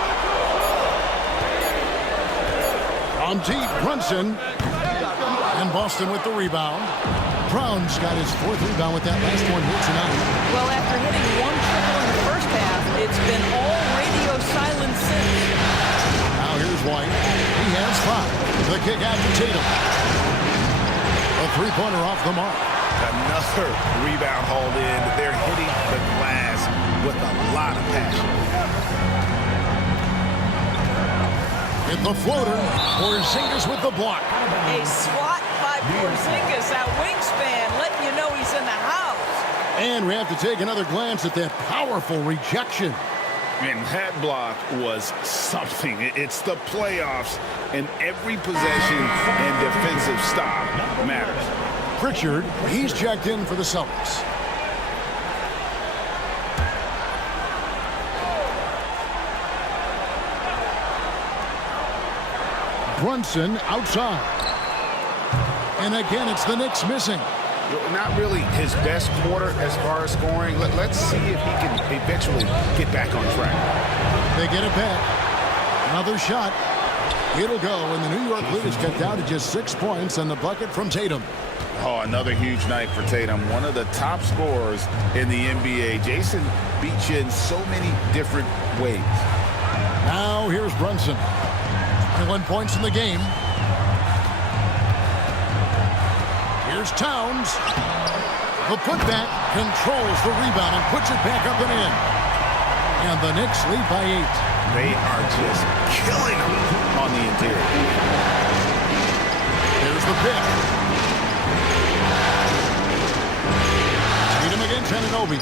On deep, Brunson. And Boston with the rebound. Brown's got his 4th rebound with that last one here tonight. Well, after hitting 1 triple in the first half, it's been all radio silence since. Now here's White. He has 5. The kick out to Tatum. A 3-pointer off the mark. Another rebound hauled in. They're hitting the glass with a lot of passion. Hit the floater. Porzingis with the block. A swat by Porzingis, that wingspan, letting you know he's in the house. And we have to take another glance at that powerful rejection. And that block was something. It's the playoffs, and every possession and defensive stop matters. Pritchard, he's checked in for the Celtics. Brunson outside. And again, it's the Knicks missing. Not really his best quarter as far as scoring. Let's see if he can eventually get back on track. They get it back. Another shot. It'll go, and the New York lead is cut down to just 6 points on the bucket from Tatum. Oh, another huge night for Tatum. One of the top scorers in the NBA. Jason beat you in so many different ways. Now here's Brunson. 21 points in the game. Here's Towns. The putback controls the rebound and puts it back up and in. And the Knicks lead by 8. They are just killing them on the interior. There's the pick. Tatum against Anunoby.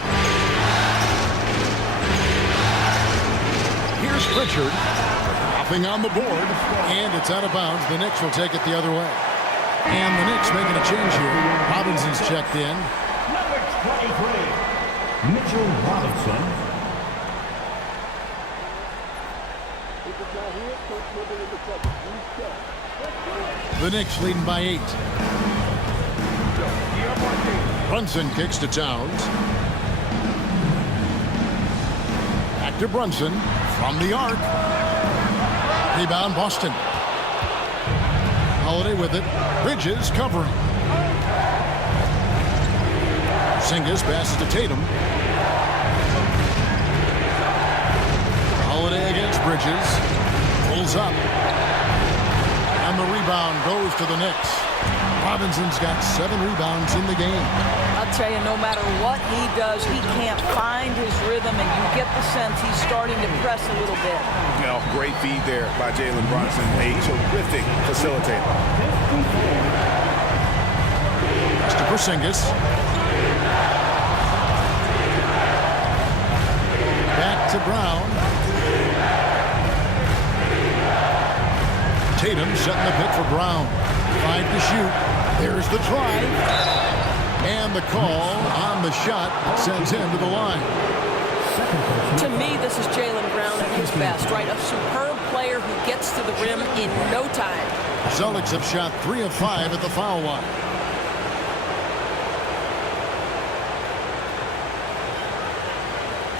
Here's Pritchard. Dropping on the board. And it's out of bounds. The Knicks will take it the other way. And the Knicks making a change here. Robinson's checked in. Number 23, Mitchell Robinson. The Knicks leading by 8. Brunson kicks to Towns. Back to Brunson from the arc. Rebound Boston. Holiday with it. Bridges covering. Porzingis passes to Tatum. Holiday against Bridges. Pulls up. And the rebound goes to the Knicks. Robinson's got 7 rebounds in the game. I'll tell you, no matter what he does, he can't find his rhythm, and you get the sense he's starting to press a little bit. You know, great feed there by Jalen Brunson. A terrific facilitator. To Porzingis. Back to Brown. Tatum setting the pick for Brown. 5 to shoot. There's the drive. And the call on the shot sends him to the line. To me, this is Jaylen Brown at his best, right? A superb player who gets to the rim in no time. Celtics have shot 3 of 5 at the foul line.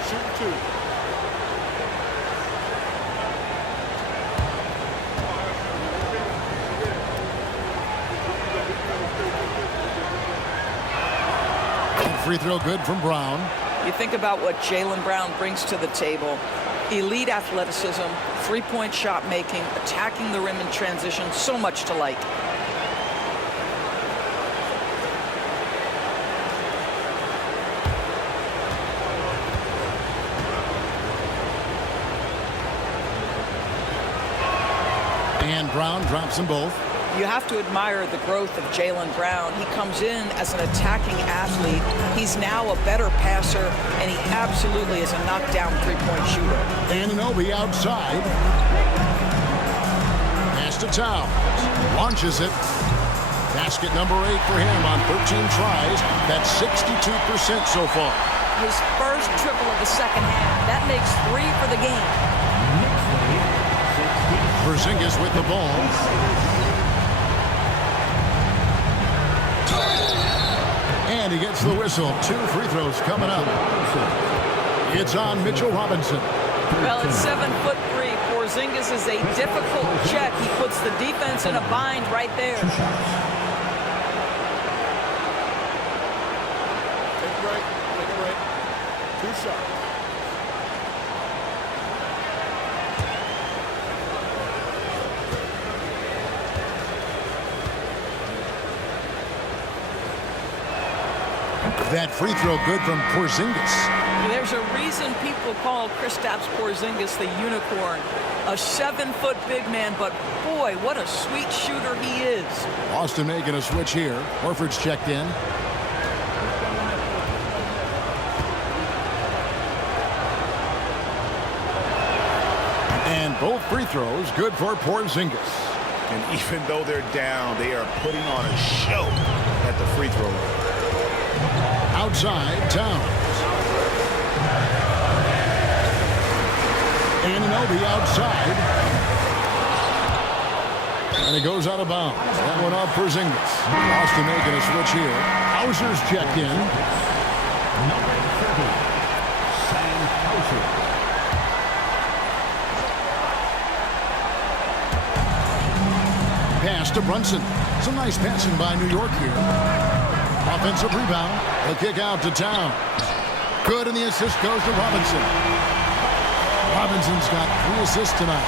Shoot 2. Free throw good from Brown. You think about what Jaylen Brown brings to the table. Elite athleticism, three-point shot making, attacking the rim in transition, so much to like. And Brown drops them both. You have to admire the growth of Jaylen Brown. He comes in as an attacking athlete. He's now a better passer, and he absolutely is a knockdown three-point shooter. Anunoby outside. Pass to Towns. Launches it. Basket number 8 for him on 13 tries. That's 62% so far. His first triple of the second half. That makes 3 for the game. Porzingis with the ball. And And he gets the whistle. 2 free throws coming up. It's on Mitchell Robinson. Well, it's 7'3". Porzingis is a difficult check. He puts the defense in a bind right there. Take it right. Take it right. 2 shots. That free throw good from Porzingis. There's a reason people call Kristaps Porzingis the unicorn. A 7-foot big man, but boy, what a sweet shooter he is. Boston making a switch here. Horford's checked in. And both free throws good for Porzingis. And even though they're down, they are putting on a show at the free throw line. Outside, Towns. Anunoby outside. And it goes out of bounds. That one off Porzingis. Boston making a switch here. Hauser's checked in. Number 30, Sam Hauser. Pass to Brunson. Some nice passing by New York here. Offensive rebound. The kick out to Towns. Good, and the assist goes to Robinson. Robinson's got 3 assists tonight.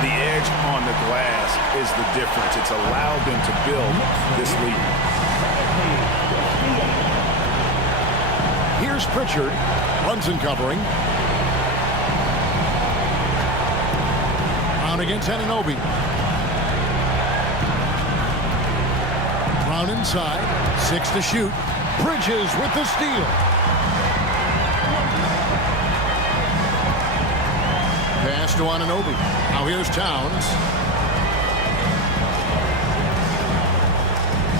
The edge on the glass is the difference. It's allowed them to build this lead. Here's Pritchard. Brunson covering. Brown against Anunoby. Brown inside. 6 to shoot. Bridges with the steal. Pass to Anunoby. Now here's Towns.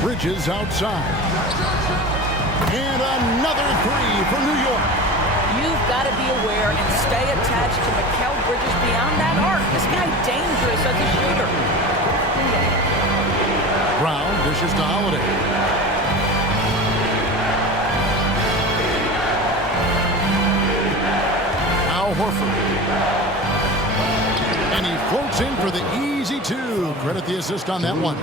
Bridges outside. And another 3 for New York. You've got to be aware and stay attached to Mikal Bridges beyond that arc. This guy dangerous as a shooter. Brown dishes to Holiday. Now Horford. And he floats in for the easy 2. Credit the assist on that one.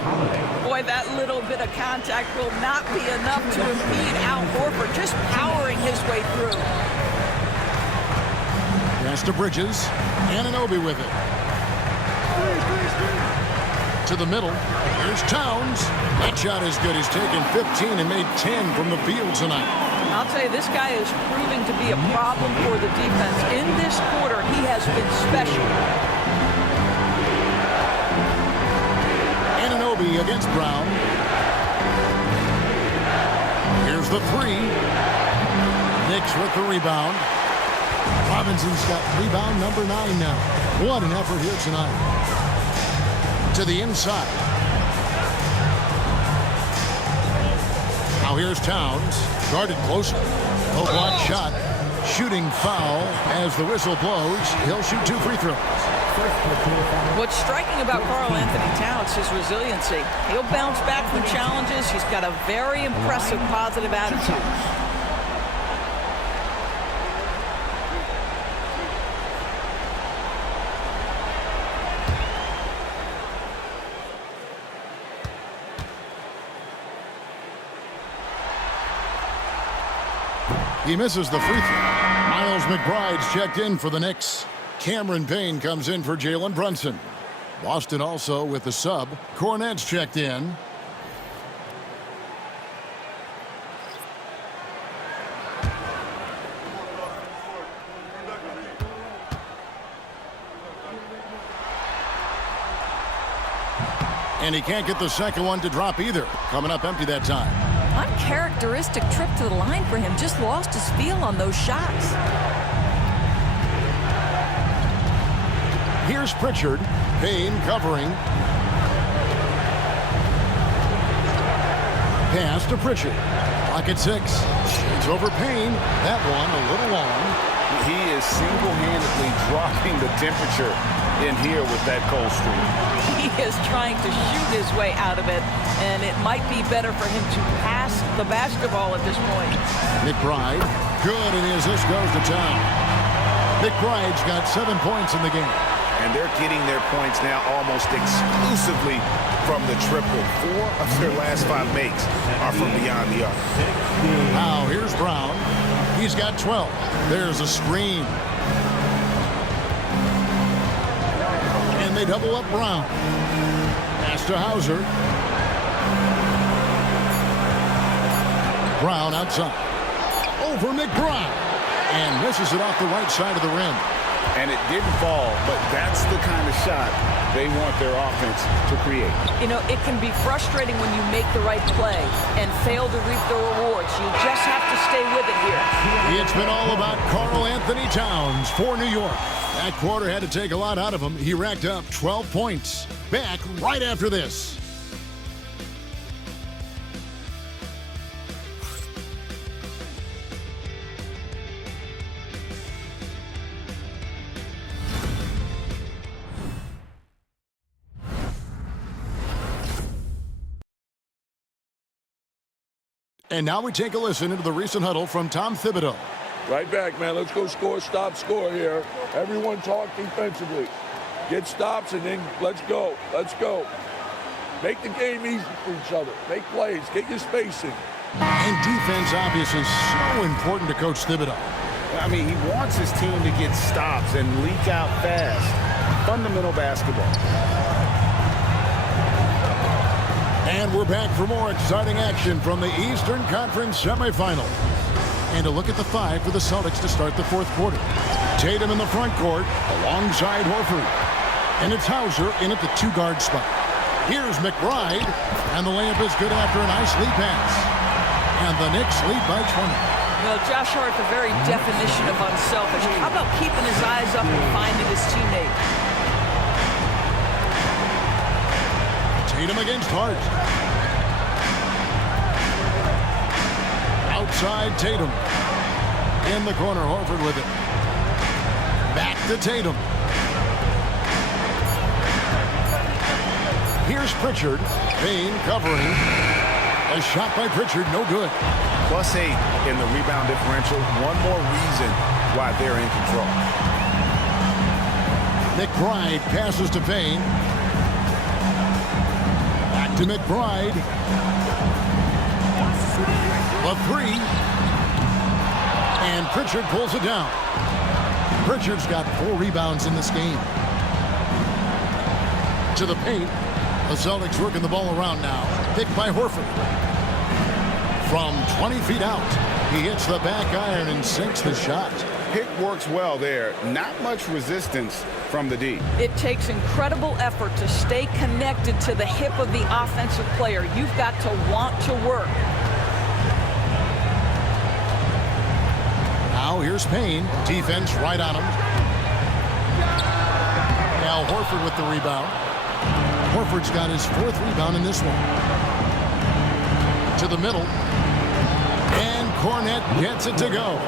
Boy, that little bit of contact will not be enough to impede Al Horford, just powering his way through. Pass to Bridges. Anunoby with it. To the middle. Here's Towns. That shot is good. He's taken 15 and made 10 from the field tonight. I'll tell you, this guy is proving to be a problem for the defense. In this quarter, he has been special. Anunoby against Brown. Here's the 3. Knicks with the rebound. Robinson's got rebound number 9 now. What an effort here tonight. To the inside. Now here's Towns. Guarded closely. No block shot. Shooting foul as the whistle blows. He'll shoot 2 free throws. What's striking about Karl Anthony Towns is resiliency. He'll bounce back from challenges. He's got a very impressive positive attitude. He misses the free throw. Miles McBride's checked in for the Knicks. Cameron Payne comes in for Jalen Brunson. Boston also with the sub. Cornette's checked in. And he can't get the second one to drop either. Coming up empty that time. Uncharacteristic trip to the line for him. Just lost his feel on those shots. Here's Pritchard. Payne covering. Pass to Pritchard. Clock at 6. It's over Payne. That one a little long. He is single-handedly dropping the temperature in here with that cold streak. He is trying to shoot his way out of it, and it might be better for him to pass the basketball at this point. McBride, good, and the assist goes to Town. McBride's got 7 points in the game. And they're getting their points now almost exclusively from the triple. 4 of their last 5 makes are from beyond the arc. Now here's Brown. He's got 12. There's a screen. And they double up Brown. Pass to Hauser. Brown outside. Over McBride. And misses it off the right side of the rim. And it didn't fall, but that's the kind of shot they want their offense to create. You know, it can be frustrating when you make the right play and fail to reap the rewards. You just have to stay with it here. It's been all about Karl Anthony Towns for New York. That quarter had to take a lot out of him. He racked up 12 points. Back right after this. And now we take a listen into the recent huddle from Tom Thibodeau. Right back, man. Let's go score, stop, score here. Everyone talk defensively. Get stops, and then let's go. Let's go. Make the game easy for each other. Make plays. Get your spacing. And defense, obviously, so important to Coach Thibodeau. I mean, he wants his team to get stops and leak out fast. Fundamental basketball. And we're back for more exciting action from the Eastern Conference semifinals. And a look at the 5 for the Celtics to start the fourth quarter. Tatum in the front court alongside Horford. And it's Hauser in at the 2-guard spot. Here's McBride, and the layup is good after a nice lead pass. And the Knicks lead by 20. Well, Josh Hart, the very definition of unselfish. How about keeping his eyes up and finding his teammate? Tatum against Hart. Outside Tatum. In the corner, Horford with it. Back to Tatum. Here's Pritchard. Payne covering. A shot by Pritchard, no good. +8 in the rebound differential. One more reason why they're in control. McBride passes to Payne. Back to McBride. The 3. And Pritchard pulls it down. Pritchard's got 4 rebounds in this game. To the paint. The Celtics working the ball around now. Picked by Horford. From 20 feet out, he hits the back iron and sinks the shot. Pick works well there. Not much resistance from the D. It takes incredible effort to stay connected to the hip of the offensive player. You've got to want to work. Now here's Payne. Defense right on him. Now Horford with the rebound. Horford's got his 4th rebound in this one. To the middle. And Cornet gets it to go.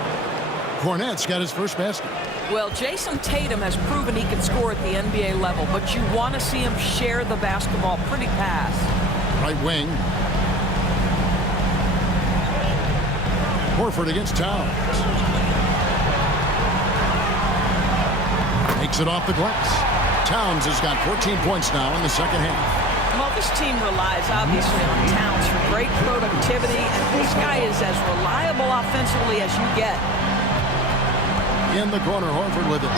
Cornet's got his first basket. Well, Jason Tatum has proven he can score at the NBA level, but you want to see him share the basketball pretty fast. Right wing. Horford against Towns. Takes it off the glass. Towns has got 14 points now in the second half. Well, this team relies obviously on Towns for great productivity, and this guy is as reliable offensively as you get. In the corner, Horford with it.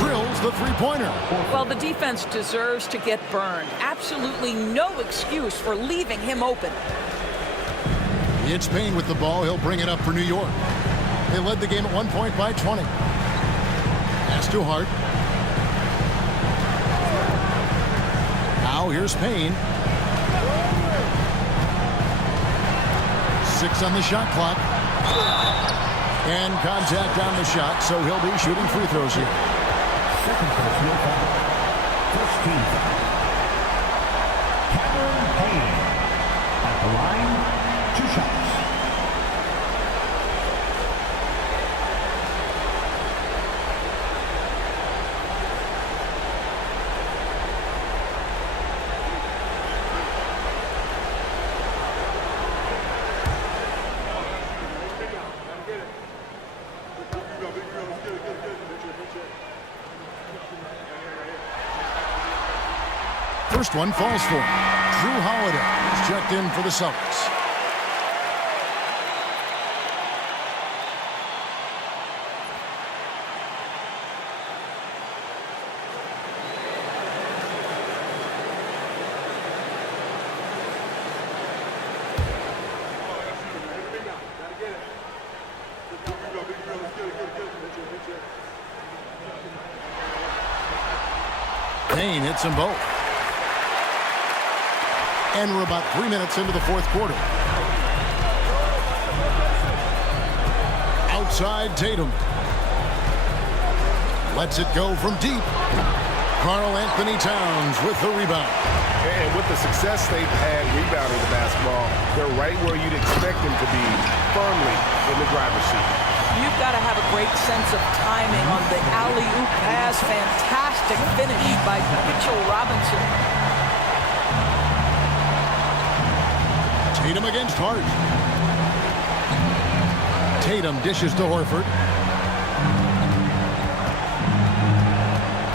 Drills the 3-pointer. Well, the defense deserves to get burned. Absolutely no excuse for leaving him open. It's Payne with the ball. He'll bring it up for New York. They led the game at 1 point by 20. Pass to Hart. Now here's Payne. 6 on the shot clock. And contact on the shot, so he'll be shooting free throws here. Second personal foul. First team foul. Cameron Payne. At the line, 2 shots. first one falls for him. Drew Holiday is checked in for the Celtics. Payne hits them both. And we're about 3 minutes into the fourth quarter. Outside Tatum. Lets it go from deep. Karl Anthony Towns with the rebound. And with the success they've had rebounding the basketball, they're right where you'd expect them to be, firmly in the driver's seat. You've got to have a great sense of timing on the alley-oop pass. Fantastic finish by Mitchell Robinson. Tatum against Hart. Tatum dishes to Horford.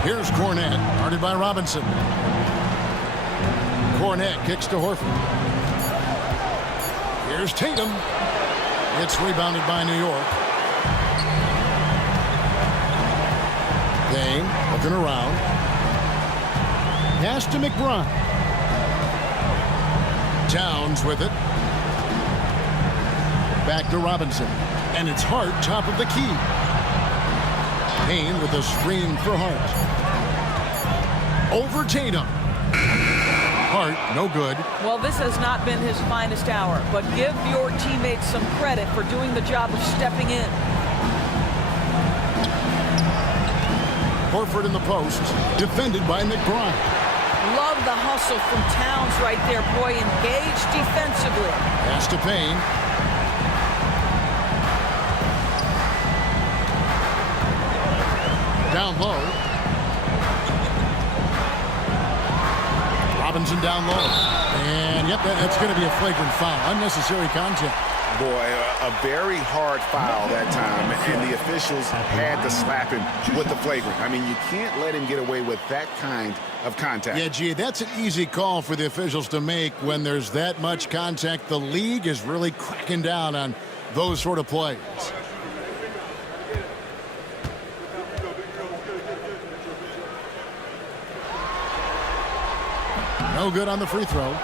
Here's Cornette, guarded by Robinson. Cornette kicks to Horford. Here's Tatum. It's rebounded by New York. Payne looking around. Pass to McBride. Towns with it. Back to Robinson. And it's Hart top of the key. Payne with a screen for Hart. Over Tatum. Hart, no good. Well, this has not been his finest hour, but give your teammates some credit for doing the job of stepping in. Horford in the post, defended by McBride. Love the hustle from Towns right there, boy. Engaged defensively. Pass to Payne. Down low. Robinson down low. And, yep, that's going to be a flagrant foul. Unnecessary contact. Boy, a very hard foul that time, and the officials had to slap him with the flagrant. I mean, you can't let him get away with that kind of contact. Yeah, gee, that's an easy call for the officials to make when there's that much contact. The league is really cracking down on those sort of plays. No good on the free throw.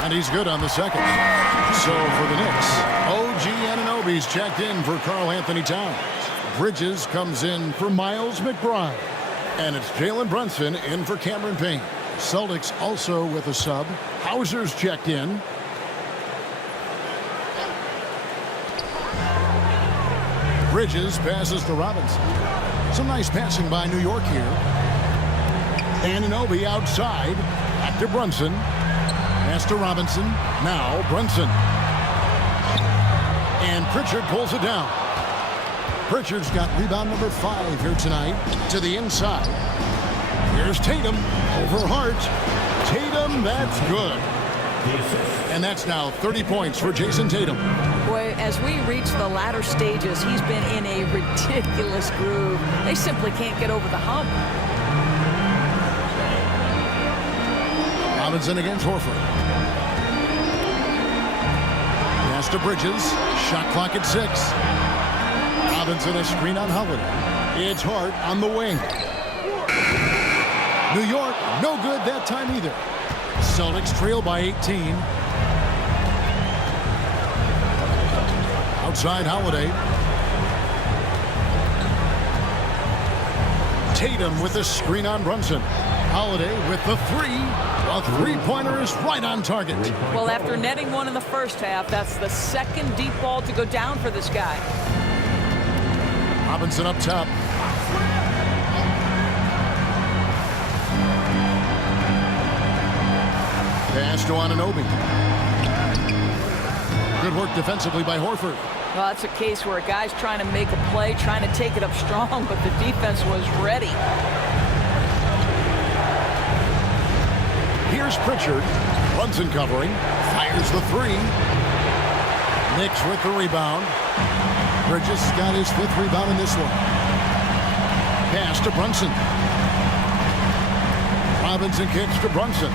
And he's good on the second. So for the Knicks, OG Anunoby's checked in for Karl Anthony Towns. Bridges comes in for Miles McBride. And it's Jalen Brunson in for Cameron Payne. Celtics also with a sub. Hauser's checked in. Bridges passes to Robinson. Some nice passing by New York here. Anunoby outside. Back to Brunson. Pass to Robinson. Now Brunson. And Pritchard pulls it down. Pritchard's got rebound number 5 here tonight. To the inside. Here's Tatum over Hart. Tatum, that's good. And that's now 30 points for Jason Tatum. Boy, as we reach the latter stages, he's been in a ridiculous groove. They simply can't get over the hump. Robinson against Horford. Pass to Bridges. Shot clock at 6. Robinson a screen on Holiday. It's Hart on the wing. New York, no good that time either. Celtics trail by 18. Outside Holiday. Tatum with the screen on Brunson. Holiday with the 3. A three-pointer is right on target. Well, after netting one in the first half, that's the second deep ball to go down for this guy. Robinson up top. Pass to Anunoby. Good work defensively by Horford. Well, that's a case where a guy's trying to make a play, trying to take it up strong, but the defense was ready. Here's Pritchard. Brunson covering. Fires the three. Knicks with the rebound. Bridges got his 5th rebound in this one. Pass to Brunson. Robinson kicks to Brunson.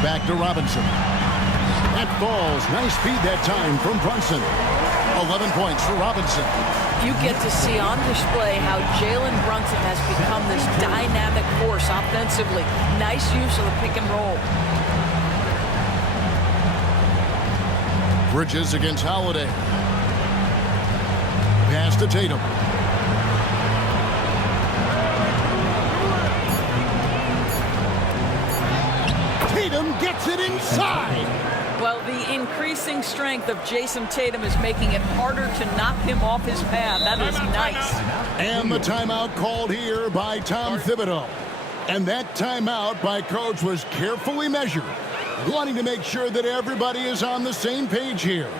Back to Robinson. That falls. Nice feed that time from Brunson. 11 points for Robinson. You get to see on display how Jalen Brunson has become this dynamic force offensively. Nice use of the pick and roll. Bridges against Holiday. Pass to Tatum. Tatum gets it inside. Well, the increasing strength of Jason Tatum is making it harder to knock him off his path. That is nice. And the timeout called here by Tom Thibodeau. And that timeout by Coach was carefully measured, wanting to make sure that everybody is on the same page here.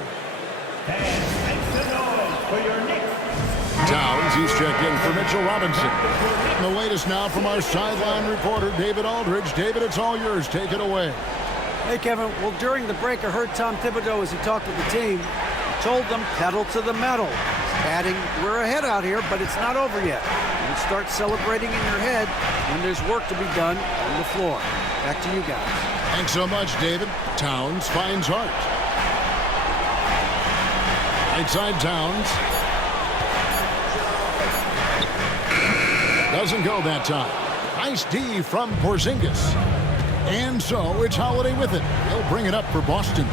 Towns, he's checked in for Mitchell Robinson. And the latest now from our sideline reporter, David Aldridge. David, it's all yours. Take it away. Hey, Kevin. Well, during the break, I heard Tom Thibodeau, as he talked to the team, told them pedal to the metal, adding, we're ahead out here, but it's not over yet. You start celebrating in your head when there's work to be done on the floor. Back to you guys. Thanks so much, David. Towns finds Hart. Right side Towns. Doesn't go that time. Nice D from Porzingis. And so it's Holiday with it. He'll bring it up for Boston.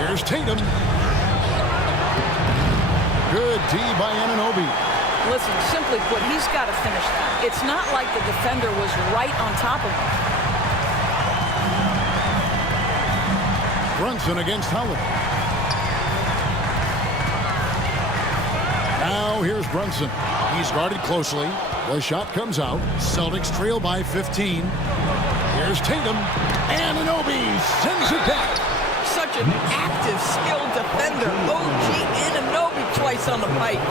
Here's Tatum. Good D by Anunoby. Listen, simply put, he's got to finish that. It's not like the defender was right on top of him. Brunson against Holiday. Now here's Brunson. He's guarded closely. The shot comes out. Celtics trail by 15. Here's Tatum. Anunoby sends it back. Such an active, skilled defender. OG Anunoby twice on the pipe.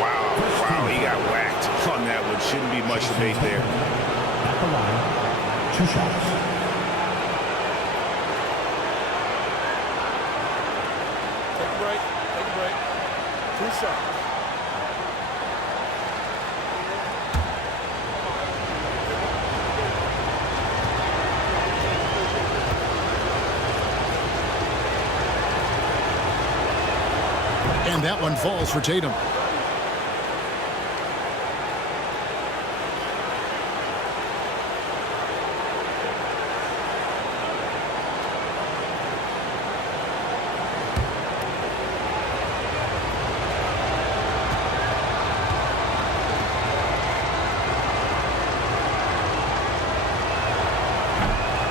Wow, he got whacked on that one. Shouldn't be much debate there. At the line, 2 shots. Take a break. Take a break. 2 shots. And that one falls for Tatum.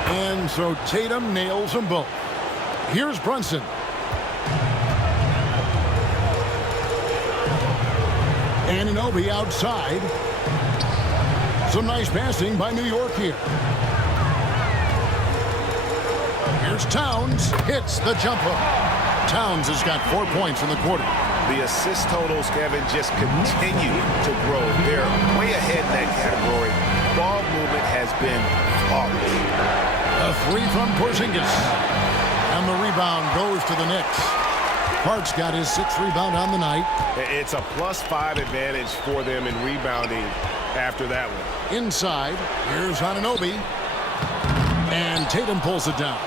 And so Tatum nails them both. Here's Brunson. Anunoby outside. Some nice passing by New York here. Here's Towns. Hits the jumper. Towns has got 4 points in the quarter. The assist totals, Kevin, just continue to grow. They're way ahead in that category. Ball movement has been flawless. A 3 from Porzingis. And the rebound goes to the Knicks. Hart's got his 6th rebound on the night. It's a +5 advantage for them in rebounding after that one. Inside, here's Anunoby. And Tatum pulls it down.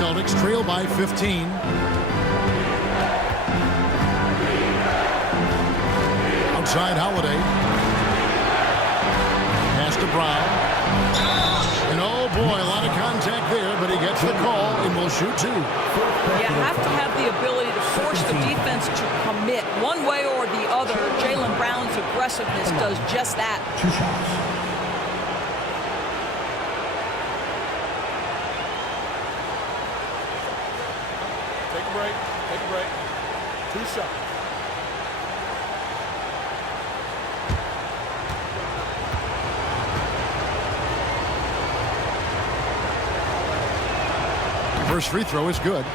Celtics trail by 15. Outside Holiday. Pass to Brown. And oh boy, a lot of contact there, but he gets the call and will shoot 2. You have to have the ability to force the defense to commit one way or the other. Jaylen Brown's aggressiveness does just that. 2 shots. Take a break. Take a break. 2 shots. First free throw is good.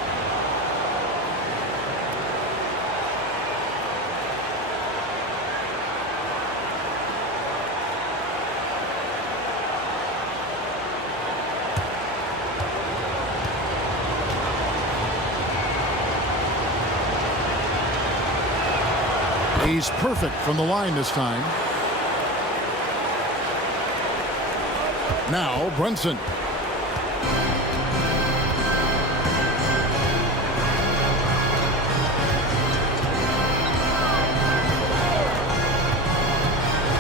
He's perfect from the line this time. Now Brunson.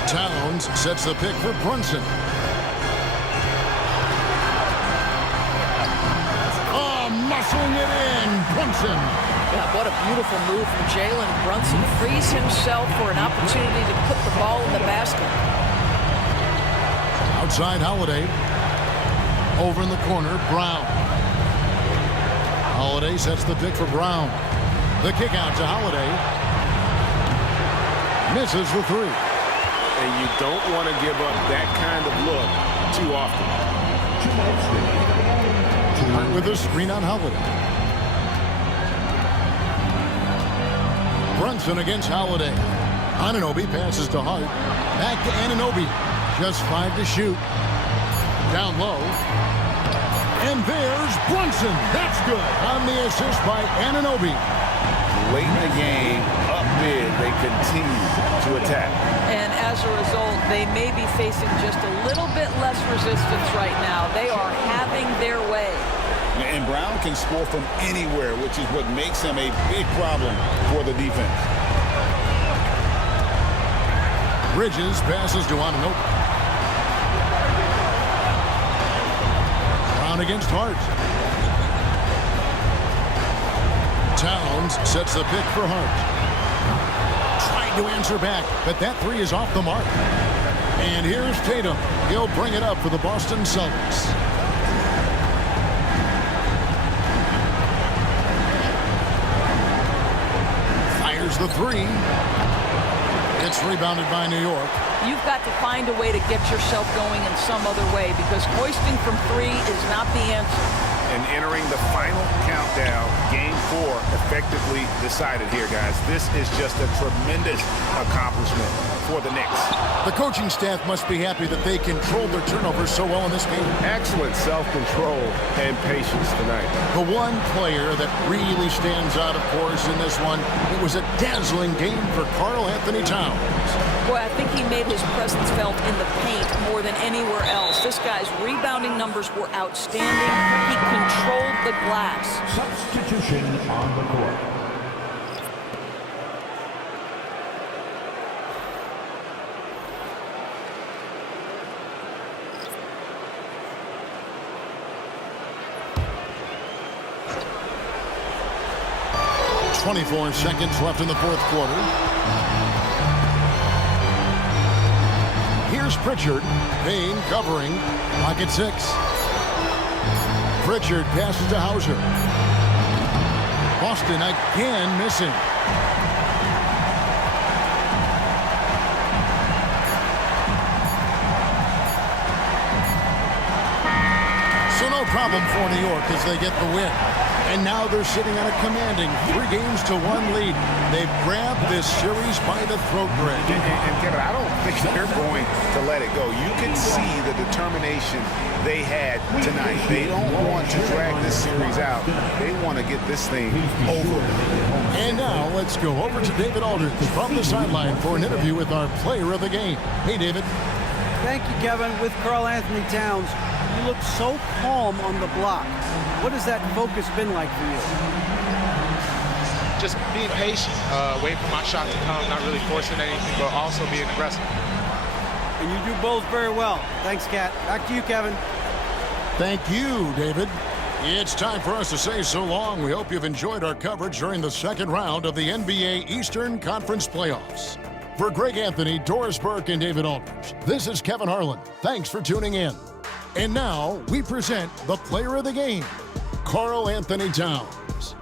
Towns sets the pick for Brunson. Oh, muscling it in, Brunson. Yeah, what a beautiful move from Jalen Brunson. Frees himself for an opportunity to put the ball in the basket. Outside Holiday. Over in the corner, Brown. Holiday sets the pick for Brown. The kick out to Holiday. Misses the three. And you don't want to give up that kind of look too often. Hart with a screen on Holiday. Brunson against Holiday. Anunoby passes to Hart. Back to Anunoby. Just 5 to shoot. Down low. And there's Brunson. That's good. On the assist by Anunoby. Late in the game, up mid, they continue to attack. And as a result, they may be facing just a little bit less resistance right now. They are having their way. And Brown can score from anywhere, which is what makes him a big problem for the defense. Bridges passes to Anunoby. Brown against Hart. Towns sets the pick for Hart. Trying to answer back, but that three is off the mark. And here's Tatum. He'll bring it up for the Boston Celtics. Fires the three. It's rebounded by New York. You've got to find a way to get yourself going in some other way because hoisting from three is not the answer. And entering the final countdown, Game 4 effectively decided here, guys. This is just a tremendous accomplishment for the Knicks. The coaching staff must be happy that they controlled their turnovers so well in this game. Excellent self-control and patience tonight. The one player that really stands out, of course, in this one, it was a dazzling game for Karl-Anthony Towns. Boy, I think he made his presence felt in the paint more than anywhere else. This guy's rebounding numbers were outstanding. He controlled the glass. Substitution on the court. .24 seconds left in the fourth quarter. Here's Pritchard. Payne covering. Pocket 6. Pritchard passes to Hauser. Boston again missing. So no problem for New York as they get the win. And now they're sitting on a commanding 3-1 lead. They've grabbed this series by the throat, Greg. And Kevin, I don't think they're going to let it go. You can see the determination they had tonight. They don't want to drag this series out. They want to get this thing over. And now let's go over to David Aldridge from the sideline for an interview with our player of the game. Hey, David. Thank you, Kevin. With Karl-Anthony Towns, you look so calm on the block. What has that focus been like for you? Just being patient, waiting for my shot to come, not really forcing anything, but also being aggressive. And you do both very well. Thanks, Kat. Back to you, Kevin. Thank you, David. It's time for us to say so long. We hope you've enjoyed our coverage during the second round of the NBA Eastern Conference Playoffs. For Greg Anthony, Doris Burke, and David Aldridge, this is Kevin Harlan. Thanks for tuning in. And now we present the player of the game, Karl-Anthony Towns.